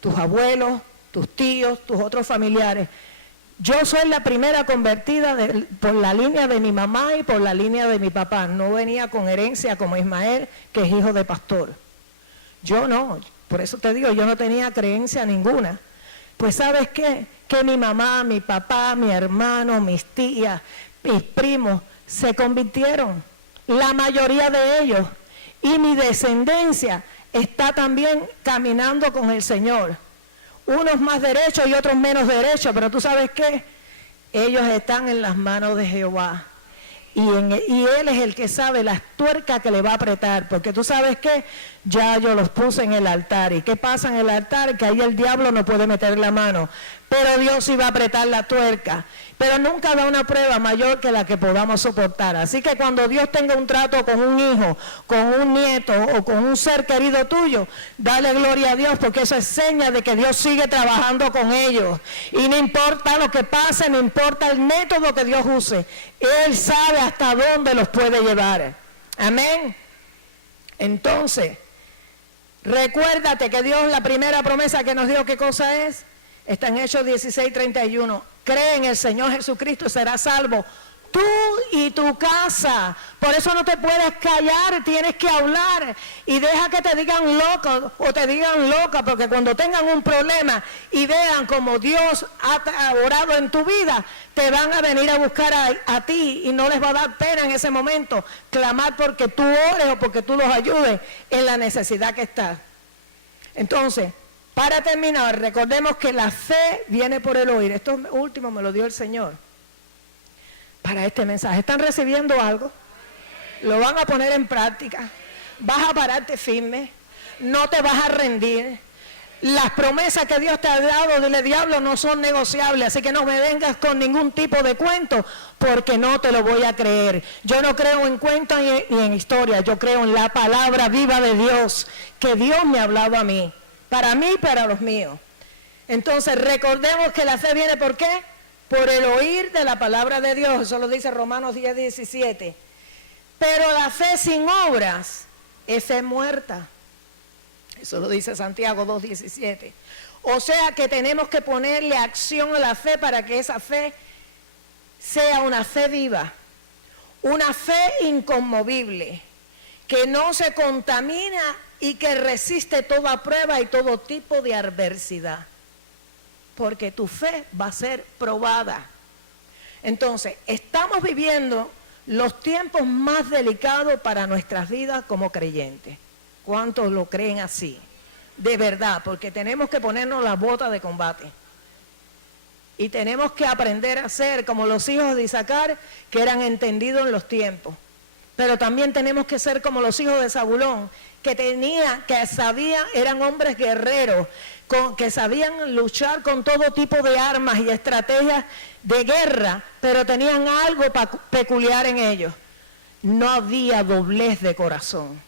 tus abuelos, tus tíos, tus otros familiares. Yo soy la primera convertida por la línea de mi mamá y por la línea de mi papá. No venía con herencia como Ismael, que es hijo de pastor. Yo no, por eso te digo, yo no tenía creencia ninguna. Pues ¿sabes qué? Que mi mamá, mi papá, mi hermano, mis tías, mis primos se convirtieron. La mayoría de ellos. Y mi descendencia está también caminando con el Señor. Unos más derechos y otros menos derechos, pero tú sabes qué, ellos están en las manos de Jehová. Y Él es el que sabe las tuercas que le va a apretar, porque tú sabes qué, ya yo los puse en el altar. ¿Y qué pasa en el altar? Que ahí el diablo no puede meter la mano, pero Dios sí va a apretar la tuerca. Pero nunca da una prueba mayor que la que podamos soportar. Así que cuando Dios tenga un trato con un hijo, con un nieto o con un ser querido tuyo, dale gloria a Dios, porque eso es seña de que Dios sigue trabajando con ellos. Y no importa lo que pase, no importa el método que Dios use, Él sabe hasta dónde los puede llevar. Amén. Entonces, recuérdate que Dios, la primera promesa que nos dio, ¿qué cosa es? Está en Hechos 16:31. Cree en el Señor Jesucristo y serás salvo, tú y tu casa. Por eso no te puedes callar, tienes que hablar. Y deja que te digan loco o te digan loca, porque cuando tengan un problema y vean como Dios ha orado en tu vida, te van a venir a buscar a ti y no les va a dar pena en ese momento clamar porque tú ores o porque tú los ayudes en la necesidad que estás. Entonces, para terminar, recordemos que la fe viene por el oír. Esto último me lo dio el Señor para este mensaje. ¿Están recibiendo algo? ¿Lo van a poner en práctica? ¿Vas a pararte firme? ¿No te vas a rendir? Las promesas que Dios te ha dado, dile diablo, no son negociables, así que no me vengas con ningún tipo de cuento, porque no te lo voy a creer. Yo no creo en cuentos ni en historias, yo creo en la palabra viva de Dios, que Dios me ha hablado a mí. Para mí y para los míos. Entonces recordemos que la fe viene ¿por qué? Por el oír de la palabra de Dios. Eso lo dice Romanos 10:17. Pero la fe sin obras es fe muerta. Eso lo dice Santiago 2:17. O sea que tenemos que ponerle acción a la fe para que esa fe sea una fe viva. Una fe inconmovible, que no se contamina y que resiste toda prueba y todo tipo de adversidad, porque tu fe va a ser probada. Entonces, estamos viviendo los tiempos más delicados para nuestras vidas como creyentes. ¿Cuántos lo creen así? De verdad, porque tenemos que ponernos las botas de combate. Y tenemos que aprender a ser como los hijos de Isaacar, que eran entendidos en los tiempos. Pero también tenemos que ser como los hijos de Zabulón, que sabían, eran hombres guerreros, que sabían luchar con todo tipo de armas y estrategias de guerra, pero tenían algo peculiar en ellos. No había doblez de corazón.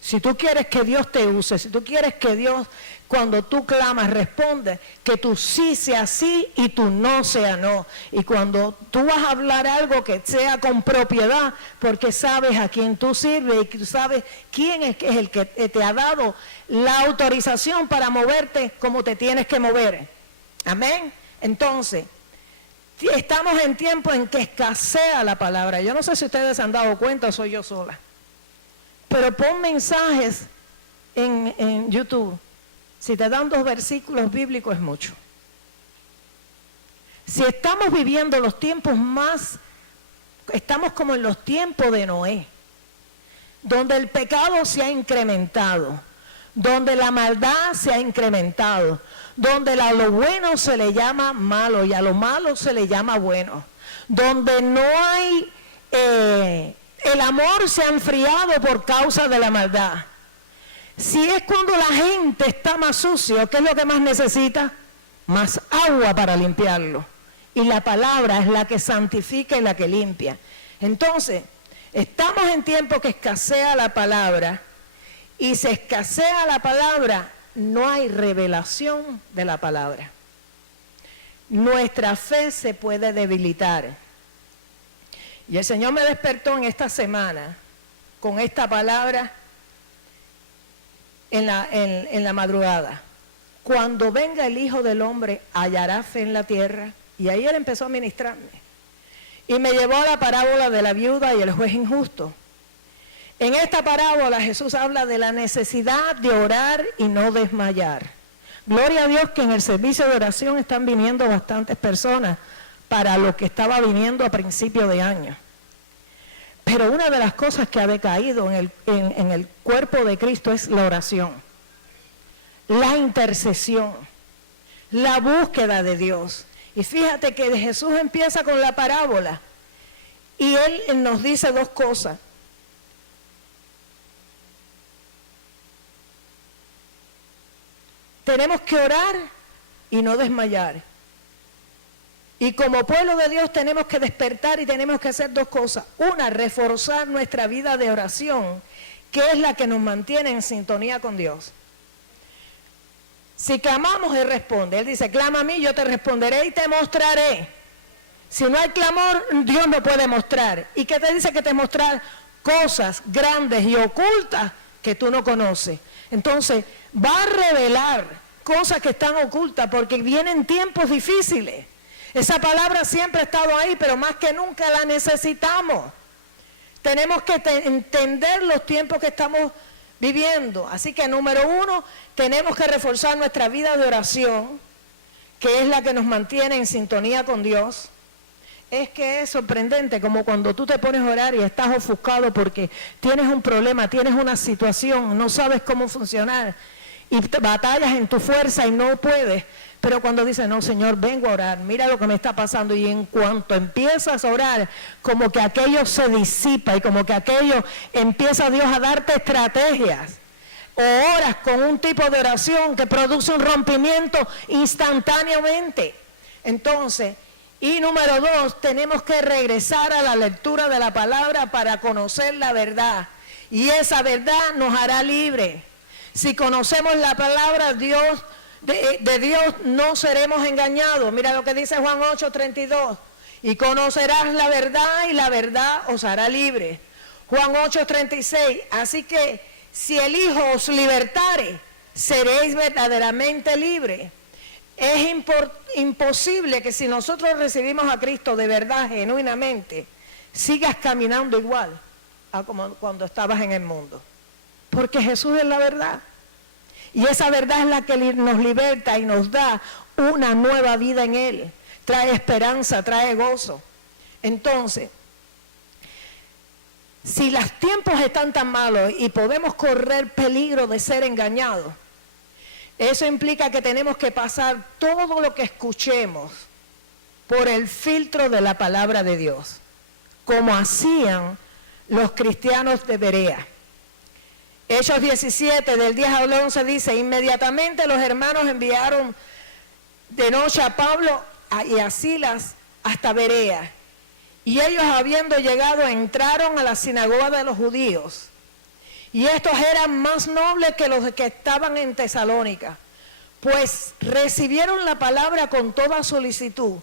Si tú quieres que Dios te use, si tú quieres que Dios, cuando tú clamas, responde, que tu sí sea sí y tu no sea no. Y cuando tú vas a hablar algo que sea con propiedad, porque sabes a quién tú sirves y sabes quién es el que te ha dado la autorización para moverte como te tienes que mover. Amén. Entonces, estamos en tiempo en que escasea la palabra. Yo no sé si ustedes se han dado cuenta o soy yo sola. Pero pon mensajes en YouTube. Si te dan 2 versículos bíblicos es mucho. Si estamos viviendo los tiempos estamos como en los tiempos de Noé, donde el pecado se ha incrementado, donde la maldad se ha incrementado, donde a lo bueno se le llama malo y a lo malo se le llama bueno, donde no hay... el amor se ha enfriado por causa de la maldad. Si es cuando la gente está más sucio, ¿qué es lo que más necesita? Más agua para limpiarlo. Y la palabra es la que santifica y la que limpia. Entonces, estamos en tiempo que escasea la palabra. Y se escasea la palabra no hay revelación de la palabra. Nuestra fe se puede debilitar. Y el Señor me despertó en esta semana con esta palabra en la madrugada. Cuando venga el Hijo del Hombre, hallará fe en la tierra. Y ahí Él empezó a ministrarme. Y me llevó a la parábola de la viuda y el juez injusto. En esta parábola Jesús habla de la necesidad de orar y no desmayar. Gloria a Dios que en el servicio de oración están viniendo bastantes personas para lo que estaba viniendo a principio de año. Pero una de las cosas que ha decaído en el cuerpo de Cristo es la oración, la intercesión, la búsqueda de Dios. Y fíjate que Jesús empieza con la parábola y Él nos dice dos cosas. Tenemos que orar y no desmayar. Y como pueblo de Dios tenemos que despertar y tenemos que hacer dos cosas. Una, reforzar nuestra vida de oración, que es la que nos mantiene en sintonía con Dios. Si clamamos, Él responde. Él dice, clama a mí, yo te responderé y te mostraré. Si no hay clamor, Dios no puede mostrar. ¿Y qué te dice que te mostrar? Cosas grandes y ocultas que tú no conoces. Entonces, va a revelar cosas que están ocultas porque vienen tiempos difíciles. Esa palabra siempre ha estado ahí, pero más que nunca la necesitamos. Tenemos que entender los tiempos que estamos viviendo. Así que, número uno, tenemos que reforzar nuestra vida de oración, que es la que nos mantiene en sintonía con Dios. Es que es sorprendente como cuando tú te pones a orar y estás ofuscado porque tienes un problema, tienes una situación, no sabes cómo funcionar y batallas en tu fuerza y no puedes. Pero cuando dices, no, Señor, vengo a orar, mira lo que me está pasando. Y en cuanto empiezas a orar, como que aquello se disipa y como que aquello empieza Dios a darte estrategias. O oras con un tipo de oración que produce un rompimiento instantáneamente. Entonces, y número dos, tenemos que regresar a la lectura de la palabra para conocer la verdad. Y esa verdad nos hará libre. Si conocemos la palabra de Dios, no seremos engañados. Mira lo que dice Juan 8:32. Y conocerás la verdad y la verdad os hará libre. Juan 8:36. Así que si el Hijo os libertare, seréis verdaderamente libres. Es imposible que si nosotros recibimos a Cristo de verdad, genuinamente, sigas caminando igual a como cuando estabas en el mundo. Porque Jesús es la verdad. Y esa verdad es la que nos liberta y nos da una nueva vida en Él. Trae esperanza, trae gozo. Entonces, si los tiempos están tan malos y podemos correr peligro de ser engañados, eso implica que tenemos que pasar todo lo que escuchemos por el filtro de la palabra de Dios, como hacían los cristianos de Berea. Hechos 17, del 10 al 11 dice, inmediatamente los hermanos enviaron de noche a Pablo y a Silas hasta Berea. Y ellos, habiendo llegado, entraron a la sinagoga de los judíos. Y estos eran más nobles que los que estaban en Tesalónica, pues recibieron la palabra con toda solicitud,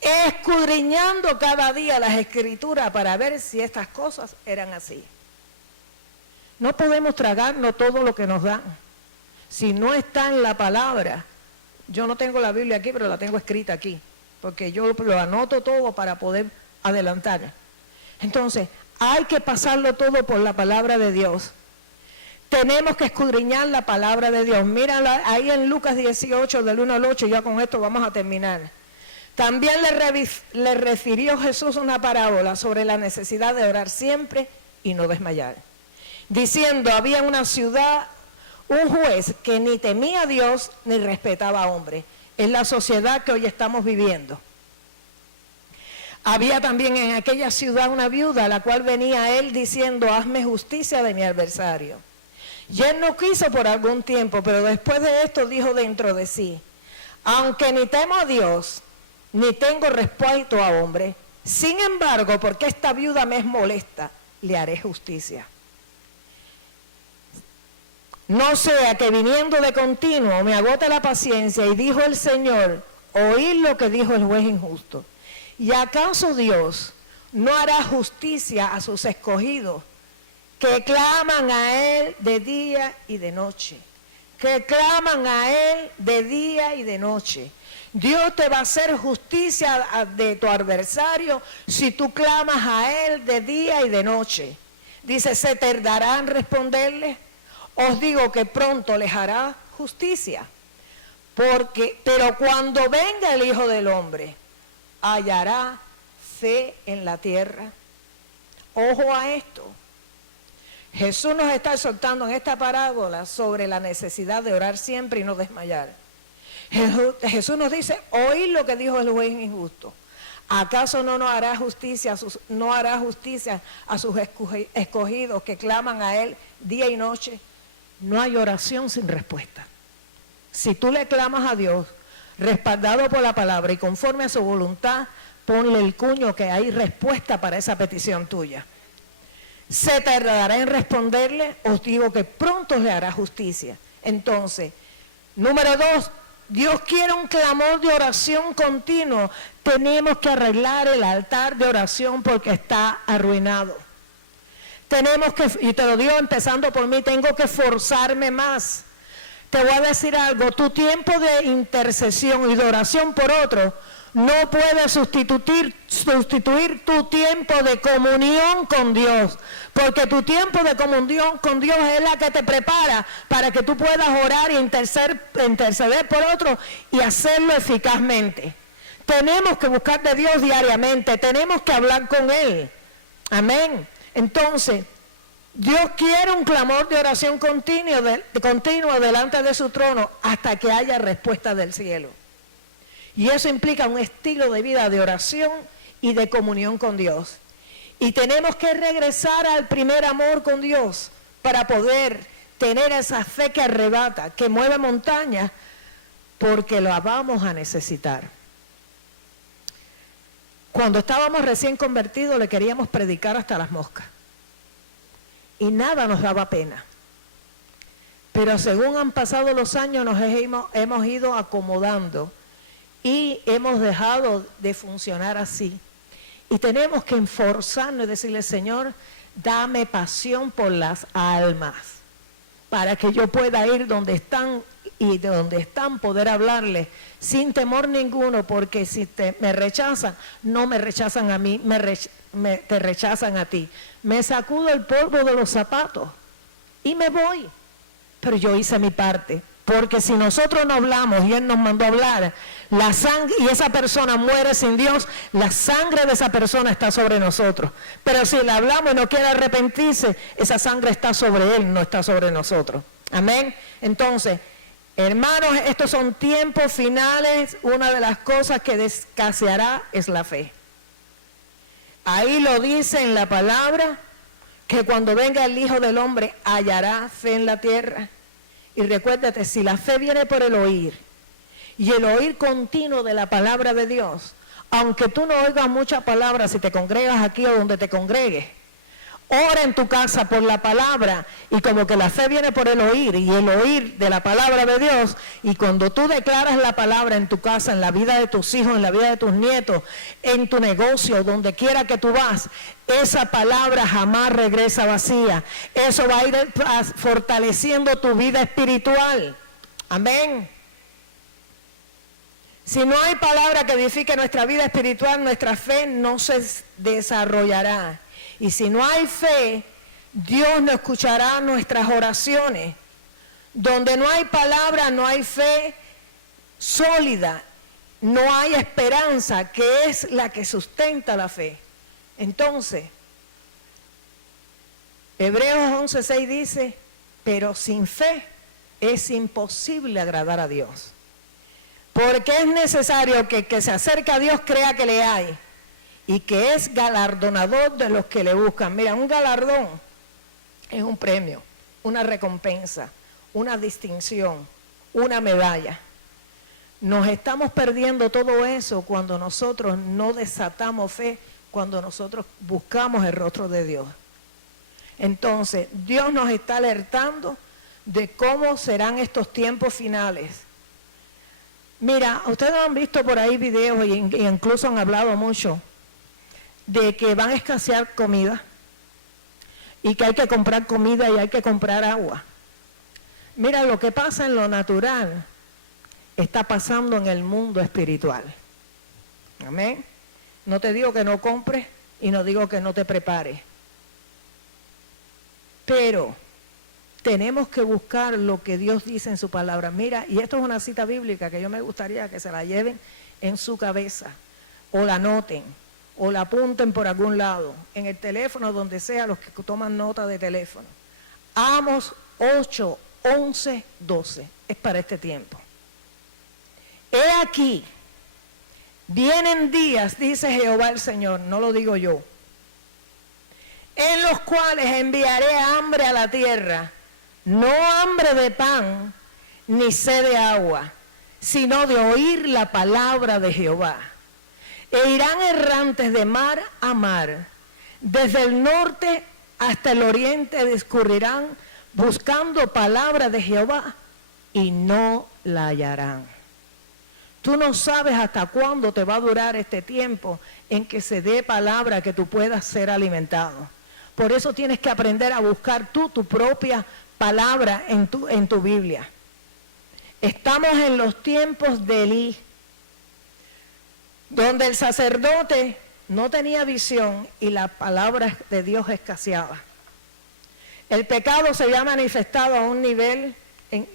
escudriñando cada día las escrituras para ver si estas cosas eran así. No podemos tragarnos todo lo que nos dan. Si no está en la palabra, yo no tengo la Biblia aquí, pero la tengo escrita aquí, porque yo lo anoto todo para poder adelantar. Entonces, hay que pasarlo todo por la palabra de Dios. Tenemos que escudriñar la palabra de Dios. Mírala ahí en Lucas 18, del 1 al 8, ya con esto vamos a terminar. También le refirió Jesús una parábola sobre la necesidad de orar siempre y no desmayar. Diciendo, había en una ciudad un juez que ni temía a Dios ni respetaba a hombre. Es la sociedad que hoy estamos viviendo. Había también en aquella ciudad una viuda, a la cual venía a él diciendo, hazme justicia de mi adversario. Y él no quiso por algún tiempo, pero después de esto dijo dentro de sí, aunque ni temo a Dios, ni tengo respeto a hombre, sin embargo, porque esta viuda me es molesta, le haré justicia. No sea que viniendo de continuo me agote la paciencia, y dijo el Señor, oíd lo que dijo el juez injusto. ¿Y acaso Dios no hará justicia a sus escogidos, que claman a Él de día y de noche? Que claman a Él de día y de noche. Dios te va a hacer justicia de tu adversario si tú clamas a Él de día y de noche. Dice, ¿se tardará en responderle? Os digo que pronto les hará justicia. Pero cuando venga el Hijo del Hombre, hallará fe en la tierra. Ojo a esto. Jesús nos está exhortando en esta parábola sobre la necesidad de orar siempre y no desmayar. Jesús nos dice, oíd lo que dijo el juez injusto. ¿Acaso no hará justicia a sus escogidos que claman a Él día y noche? No hay oración sin respuesta. Si tú le clamas a Dios, respaldado por la palabra y conforme a su voluntad, ponle el cuño que hay respuesta para esa petición tuya. ¿Se tardará en responderle? Os digo que pronto le hará justicia. Entonces, número 2, Dios quiere un clamor de oración continuo. Tenemos que arreglar el altar de oración porque está arruinado. Tenemos que, y te lo digo empezando por mí, tengo que esforzarme más. Te voy a decir algo, tu tiempo de intercesión y de oración por otro no puede sustituir tu tiempo de comunión con Dios, porque tu tiempo de comunión con Dios es la que te prepara para que tú puedas orar y interceder por otro y hacerlo eficazmente. Tenemos que buscar de Dios diariamente, tenemos que hablar con Él. Amén. Entonces, Dios quiere un clamor de oración continuo delante de su trono hasta que haya respuesta del cielo. Y eso implica un estilo de vida de oración y de comunión con Dios. Y tenemos que regresar al primer amor con Dios para poder tener esa fe que arrebata, que mueve montañas, porque la vamos a necesitar. Cuando estábamos recién convertidos le queríamos predicar hasta las moscas. Y nada nos daba pena. Pero según han pasado los años nos hemos ido acomodando y hemos dejado de funcionar así. Y tenemos que esforzarnos y decirle, Señor, dame pasión por las almas, para que yo pueda ir donde están y de donde están poder hablarles sin temor ninguno, porque si me rechazan, no me rechazan a mí, te rechazan a ti. Me sacudo el polvo de los zapatos y me voy. Pero yo hice mi parte. Porque si nosotros no hablamos y Él nos mandó a hablar, la sangre, y esa persona muere sin Dios, la sangre de esa persona está sobre nosotros. Pero si le hablamos y no quiere arrepentirse, esa sangre está sobre Él, no está sobre nosotros. Amén. Entonces, hermanos, estos son tiempos finales. Una de las cosas que escaseará es la fe. Ahí lo dice en la palabra, que cuando venga el Hijo del Hombre hallará fe en la tierra. Y recuérdate, si la fe viene por el oír, y el oír continuo de la palabra de Dios, aunque tú no oigas muchas palabras si te congregas aquí o donde te congregues, ora en tu casa por la palabra, y como que la fe viene por el oír, y el oír de la palabra de Dios, y cuando tú declaras la palabra en tu casa, en la vida de tus hijos, en la vida de tus nietos, en tu negocio, donde quiera que tú vas, esa palabra jamás regresa vacía. Eso va a ir fortaleciendo tu vida espiritual. Amén. Si no hay palabra que edifique nuestra vida espiritual, nuestra fe no se desarrollará. Y si no hay fe, Dios no escuchará nuestras oraciones. Donde no hay palabra, no hay fe sólida, no hay esperanza, que es la que sustenta la fe. Entonces, Hebreos 11:6 dice, pero sin fe es imposible agradar a Dios. Porque es necesario que el que se acerca a Dios crea que le hay y que es galardonador de los que le buscan. Mira, un galardón es un premio, una recompensa, una distinción, una medalla. Nos estamos perdiendo todo eso cuando nosotros no desatamos fe, cuando nosotros buscamos el rostro de Dios. Entonces, Dios nos está alertando de cómo serán estos tiempos finales. Mira, ustedes han visto por ahí videos y incluso han hablado mucho de que van a escasear comida y que hay que comprar comida y hay que comprar agua. Mira, lo que pasa en lo natural está pasando en el mundo espiritual. Amén. No te digo que no compres y no digo que no te prepares. Pero tenemos que buscar lo que Dios dice en su palabra. Mira, y esto es una cita bíblica que yo me gustaría que se la lleven en su cabeza, o la anoten, o la apunten por algún lado, en el teléfono, donde sea, los que toman nota de teléfono. Amos 8, 11, 12, es para este tiempo. He aquí, vienen días, dice Jehová el Señor, no lo digo yo, en los cuales enviaré hambre a la tierra, no hambre de pan, ni sed de agua, sino de oír la palabra de Jehová. E irán errantes de mar a mar, desde el norte hasta el oriente discurrirán, buscando palabra de Jehová, y no la hallarán. Tú no sabes hasta cuándo te va a durar este tiempo en que se dé palabra que tú puedas ser alimentado. Por eso tienes que aprender a buscar tú tu propia palabra en tu Biblia. Estamos en los tiempos de Elí, donde el sacerdote no tenía visión y la palabra de Dios escaseaba. El pecado se había manifestado a un nivel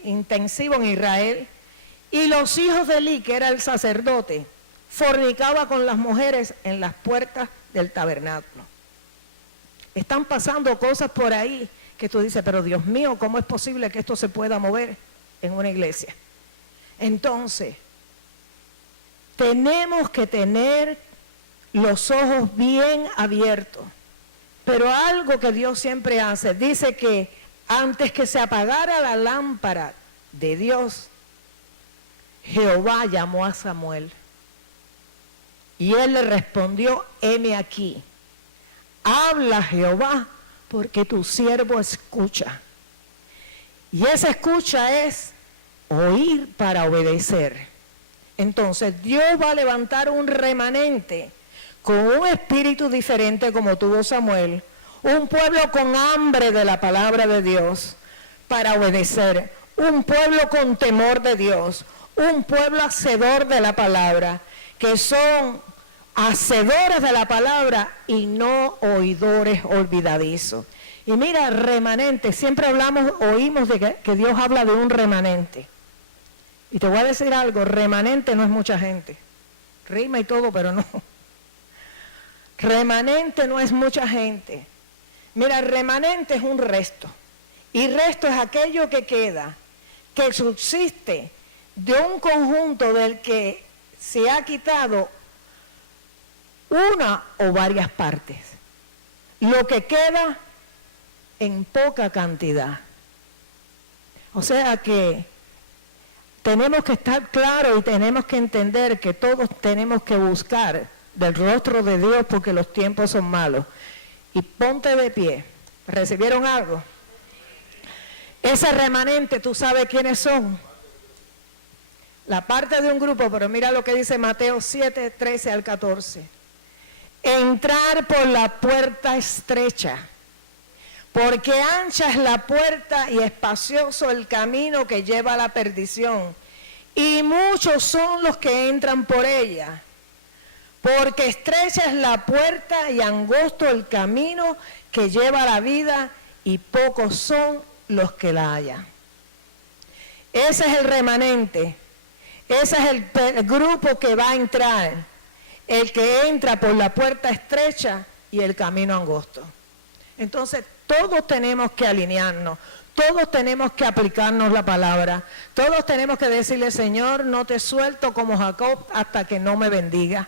intensivo en Israel, y los hijos de Elí, que era el sacerdote, fornicaba con las mujeres en las puertas del tabernáculo. Están pasando cosas por ahí que tú dices, pero Dios mío, ¿cómo es posible que esto se pueda mover en una iglesia? Entonces, tenemos que tener los ojos bien abiertos. Pero algo que Dios siempre hace, dice que antes que se apagara la lámpara de Dios, Jehová llamó a Samuel. Y él le respondió, heme aquí. Habla Jehová, porque tu siervo escucha. Y esa escucha es oír para obedecer. Entonces Dios va a levantar un remanente con un espíritu diferente como tuvo Samuel, un pueblo con hambre de la palabra de Dios para obedecer, un pueblo con temor de Dios, un pueblo hacedor de la palabra, que son hacedores de la palabra y no oidores olvidadizos. Y mira, remanente, siempre oímos de que Dios habla de un remanente. Y te voy a decir algo, remanente no es mucha gente. Rima y todo, pero no. Remanente no es mucha gente. Mira, remanente es un resto. Y resto es aquello que queda, que subsiste de un conjunto del que se ha quitado una o varias partes. Lo que queda en poca cantidad. O sea que tenemos que estar claros y tenemos que entender que todos tenemos que buscar del rostro de Dios porque los tiempos son malos. Y ponte de pie. ¿Recibieron algo? Ese remanente, ¿tú sabes quiénes son? La parte de un grupo, pero mira lo que dice Mateo 7, 13 al 14. Entrar por la puerta estrecha, porque ancha es la puerta y espacioso el camino que lleva a la perdición, y muchos son los que entran por ella. Porque estrecha es la puerta y angosto el camino que lleva a la vida, y pocos son los que la hallan. Ese es el remanente, ese es el grupo que va a entrar, el que entra por la puerta estrecha y el camino angosto. Entonces, todos tenemos que alinearnos, todos tenemos que aplicarnos la palabra, todos tenemos que decirle, Señor, no te suelto como Jacob hasta que no me bendiga.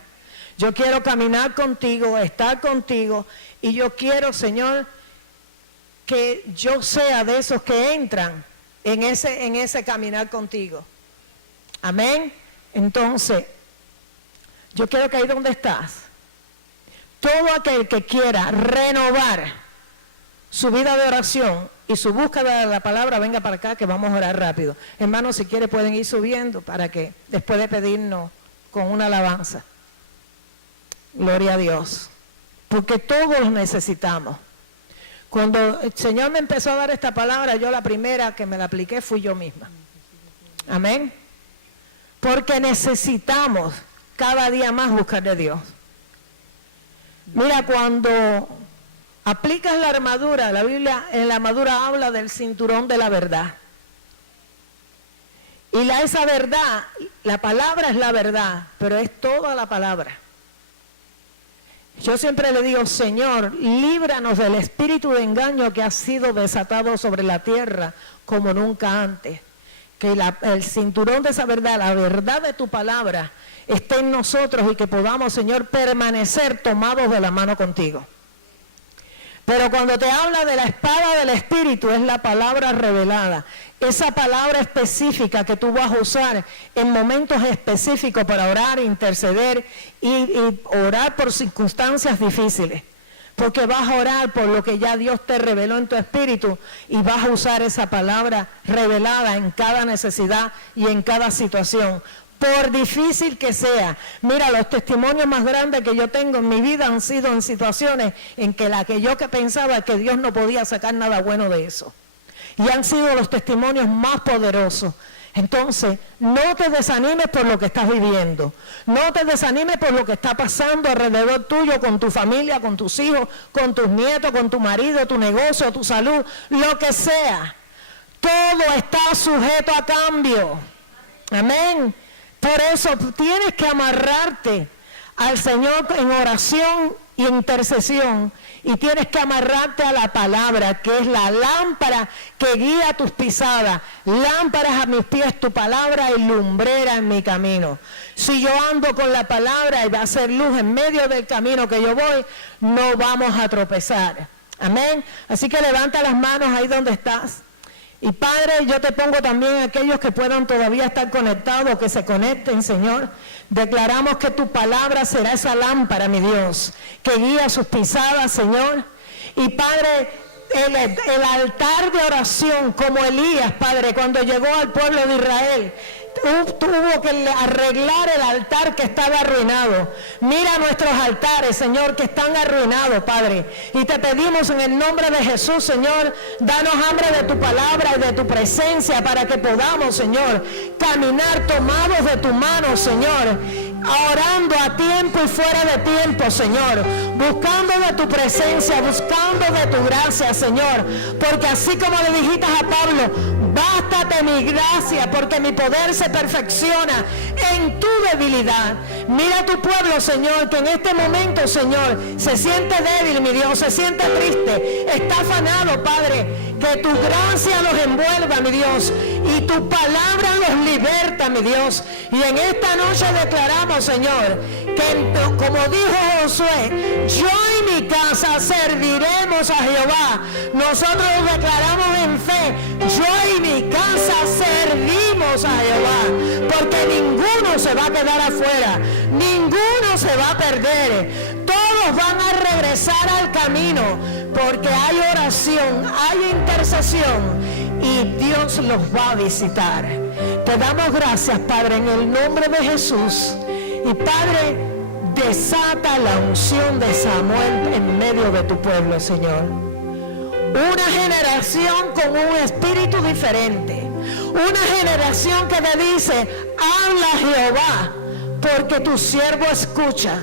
Yo quiero caminar contigo, estar contigo, y yo quiero, Señor, que yo sea de esos que entran en ese caminar contigo. Amén. Entonces, yo quiero que ahí donde estás, todo aquel que quiera renovar su vida de oración, y su búsqueda de la palabra, venga para acá que vamos a orar rápido. Hermanos, si quiere pueden ir subiendo para que después de pedirnos con una alabanza. Gloria a Dios. Porque todos necesitamos. Cuando el Señor me empezó a dar esta palabra, yo la primera que me la apliqué fui yo misma. Amén. Porque necesitamos cada día más buscar de Dios. Mira, cuando aplicas la armadura, la Biblia en la armadura habla del cinturón de la verdad. Y esa verdad, la palabra es la verdad, pero es toda la palabra. Yo siempre le digo, Señor, líbranos del espíritu de engaño que ha sido desatado sobre la tierra como nunca antes. Que el cinturón de esa verdad, la verdad de tu palabra, esté en nosotros y que podamos, Señor, permanecer tomados de la mano contigo. Pero cuando te habla de la espada del Espíritu, es la palabra revelada. Esa palabra específica que tú vas a usar en momentos específicos para orar, interceder y orar por circunstancias difíciles. Porque vas a orar por lo que ya Dios te reveló en tu espíritu y vas a usar esa palabra revelada en cada necesidad y en cada situación. Por difícil que sea. Mira, los testimonios más grandes que yo tengo en mi vida han sido en situaciones en que yo pensaba que Dios no podía sacar nada bueno de eso. Y han sido los testimonios más poderosos. Entonces, no te desanimes por lo que estás viviendo. No te desanimes por lo que está pasando alrededor tuyo, con tu familia, con tus hijos, con tus nietos, con tu marido, tu negocio, tu salud, lo que sea. Todo está sujeto a cambio. Amén. Por eso tienes que amarrarte al Señor en oración y intercesión, y tienes que amarrarte a la palabra, que es la lámpara que guía tus pisadas. Lámparas a mis pies, tu palabra y lumbrera en mi camino. Si yo ando con la palabra y va a ser luz en medio del camino que yo voy, no vamos a tropezar. Amén. Así que levanta las manos ahí donde estás. Y Padre, yo te pongo también a aquellos que puedan todavía estar conectados, que se conecten, Señor. Declaramos que tu palabra será esa lámpara, mi Dios, que guía sus pisadas, Señor. Y Padre, el altar de oración, como Elías, Padre, cuando llegó al pueblo de Israel, tuvo que arreglar el altar que estaba arruinado. Mira nuestros altares, Señor, que están arruinados, Padre. Y te pedimos en el nombre de Jesús, Señor, danos hambre de tu palabra y de tu presencia para que podamos, Señor, caminar tomados de tu mano, Señor, orando a tiempo y fuera de tiempo, Señor, buscando de tu presencia, buscando de tu gracia, Señor, porque así como le dijiste a Pablo, bástate mi gracia, porque mi poder se perfecciona en tu debilidad. Mira a tu pueblo, Señor, que en este momento, Señor, se siente débil, mi Dios, se siente triste, está afanado, Padre. Que tu gracia los envuelva, mi Dios, y tu palabra los liberta, mi Dios. Y en esta noche declaramos, Señor, que como dijo Josué, yo y mi casa serviremos a Jehová. Nosotros declaramos en fe, yo y mi casa servimos a Jehová, porque ninguno se va a quedar afuera, ninguno se va a perder. Todos van a regresar al camino, porque hay oración, hay intercesión y Dios los va a visitar. Te damos gracias, Padre, en el nombre de Jesús. Y Padre, desata la unción de Samuel en medio de tu pueblo, Señor. Una generación con un espíritu diferente. Una generación que te dice, habla Jehová, porque tu siervo escucha.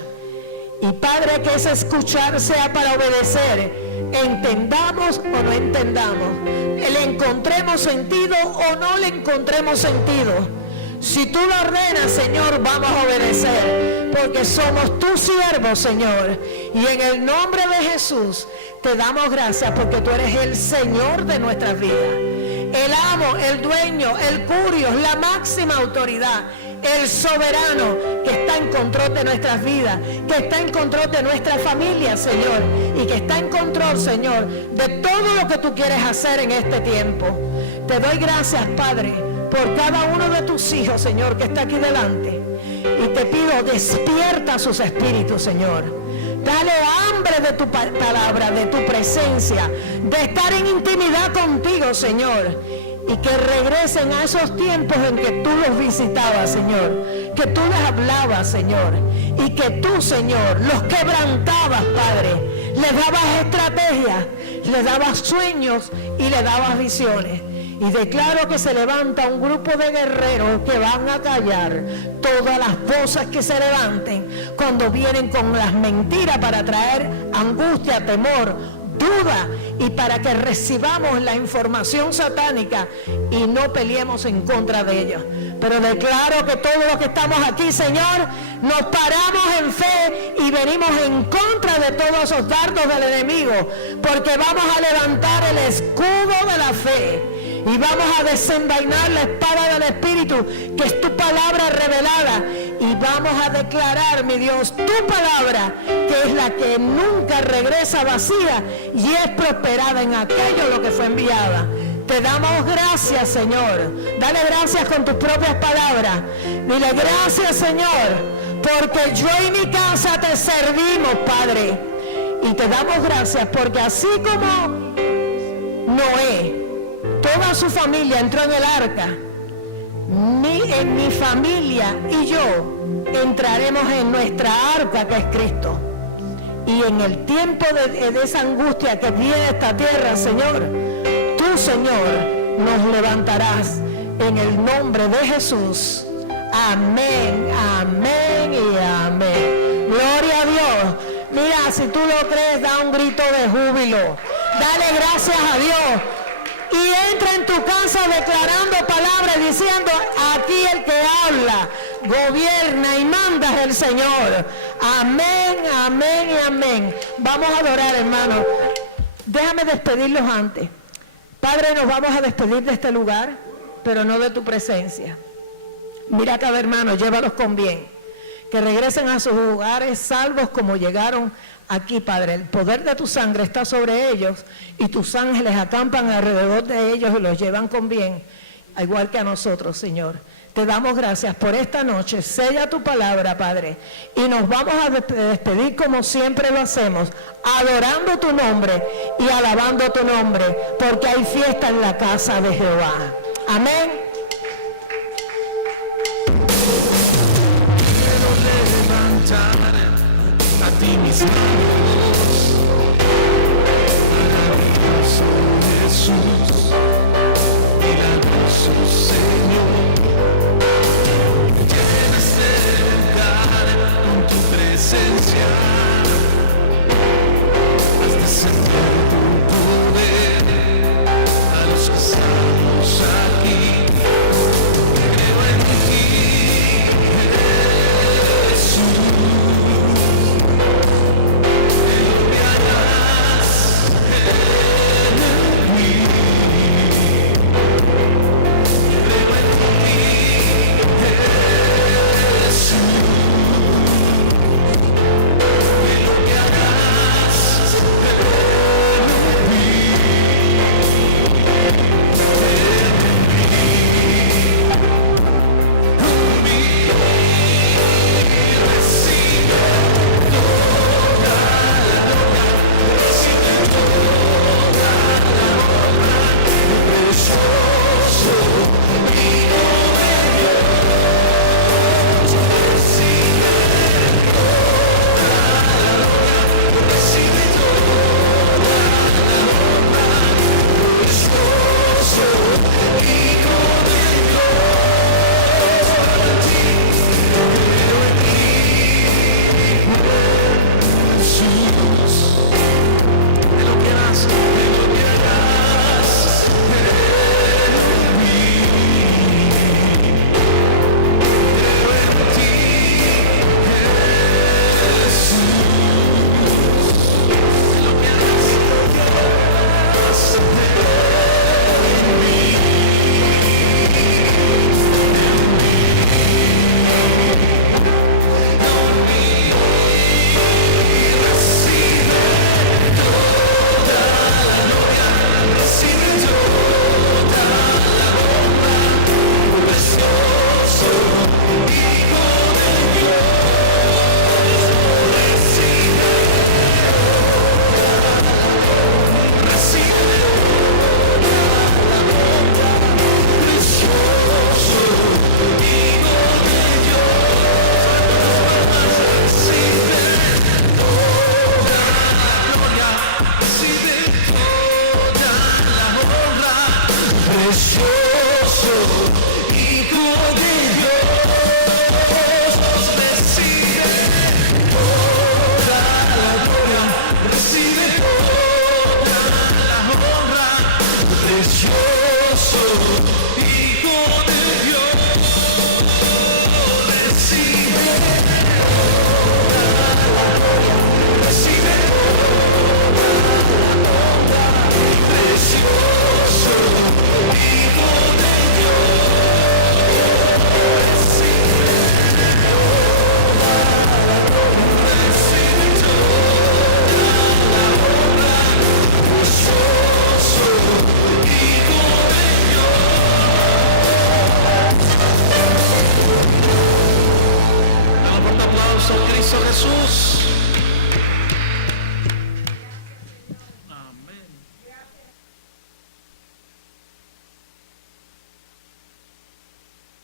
Y Padre, que ese escuchar sea para obedecer, entendamos o no entendamos, le encontremos sentido o no le encontremos sentido. Si tú lo ordenas, Señor, vamos a obedecer, porque somos tus siervos, Señor. Y en el nombre de Jesús te damos gracias, porque tú eres el Señor de nuestras vidas, el amo, el dueño, el curios, la máxima autoridad, el soberano que está en control de nuestras vidas, que está en control de nuestra familia, Señor, y que está en control, Señor, de todo lo que tú quieres hacer en este tiempo. Te doy gracias, Padre, por cada uno de tus hijos, Señor, que está aquí delante. Y te pido, despierta sus espíritus, Señor. Dale hambre de tu palabra, de tu presencia, de estar en intimidad contigo, Señor. Y que regresen a esos tiempos en que tú los visitabas, Señor. Que tú les hablabas, Señor. Y que tú, Señor, los quebrantabas, Padre. Les dabas estrategias, les dabas sueños y les dabas visiones. Y declaro que se levanta un grupo de guerreros que van a callar todas las voces que se levanten cuando vienen con las mentiras para traer angustia, temor, duda, y para que recibamos la información satánica y no peleemos en contra de ellos. Pero declaro que todos los que estamos aquí, Señor, nos paramos en fe y venimos en contra de todos esos dardos del enemigo, porque vamos a levantar el escudo de la fe y vamos a desenvainar la espada del Espíritu, que es tu palabra revelada, y vamos a declarar, mi Dios, tu palabra, que es la que nunca regresa vacía y es prosperada en aquello lo que fue enviada. Te damos gracias, Señor. Dale gracias con tus propias palabras. Dile gracias, Señor, porque yo y mi casa te servimos, Padre. Y te damos gracias porque así como Noé, toda su familia entró en el arca, en mi familia y yo entraremos en nuestra arca, que es Cristo. Y en el tiempo de esa angustia que viene esta tierra, Señor, tú, Señor, nos levantarás en el nombre de Jesús. Amén, amén y amén. Gloria a Dios. Mira, si tú lo crees, da un grito de júbilo. Dale gracias a Dios. Y entra en tu casa declarando palabras, diciendo: aquí el que habla, gobierna y manda es el Señor. Amén, amén y amén. Vamos a adorar, hermanos. Déjame despedirlos antes. Padre, nos vamos a despedir de este lugar, pero no de tu presencia. Mira cada hermano, llévalos con bien. Que regresen a sus hogares salvos como llegaron aquí, Padre. El poder de tu sangre está sobre ellos y tus ángeles acampan alrededor de ellos y los llevan con bien, igual que a nosotros, Señor. Te damos gracias por esta noche. Sella tu palabra, Padre. Y nos vamos a despedir como siempre lo hacemos, adorando tu nombre y alabando tu nombre, porque hay fiesta en la casa de Jehová. Amén. Quiero levantar a ti mis manos.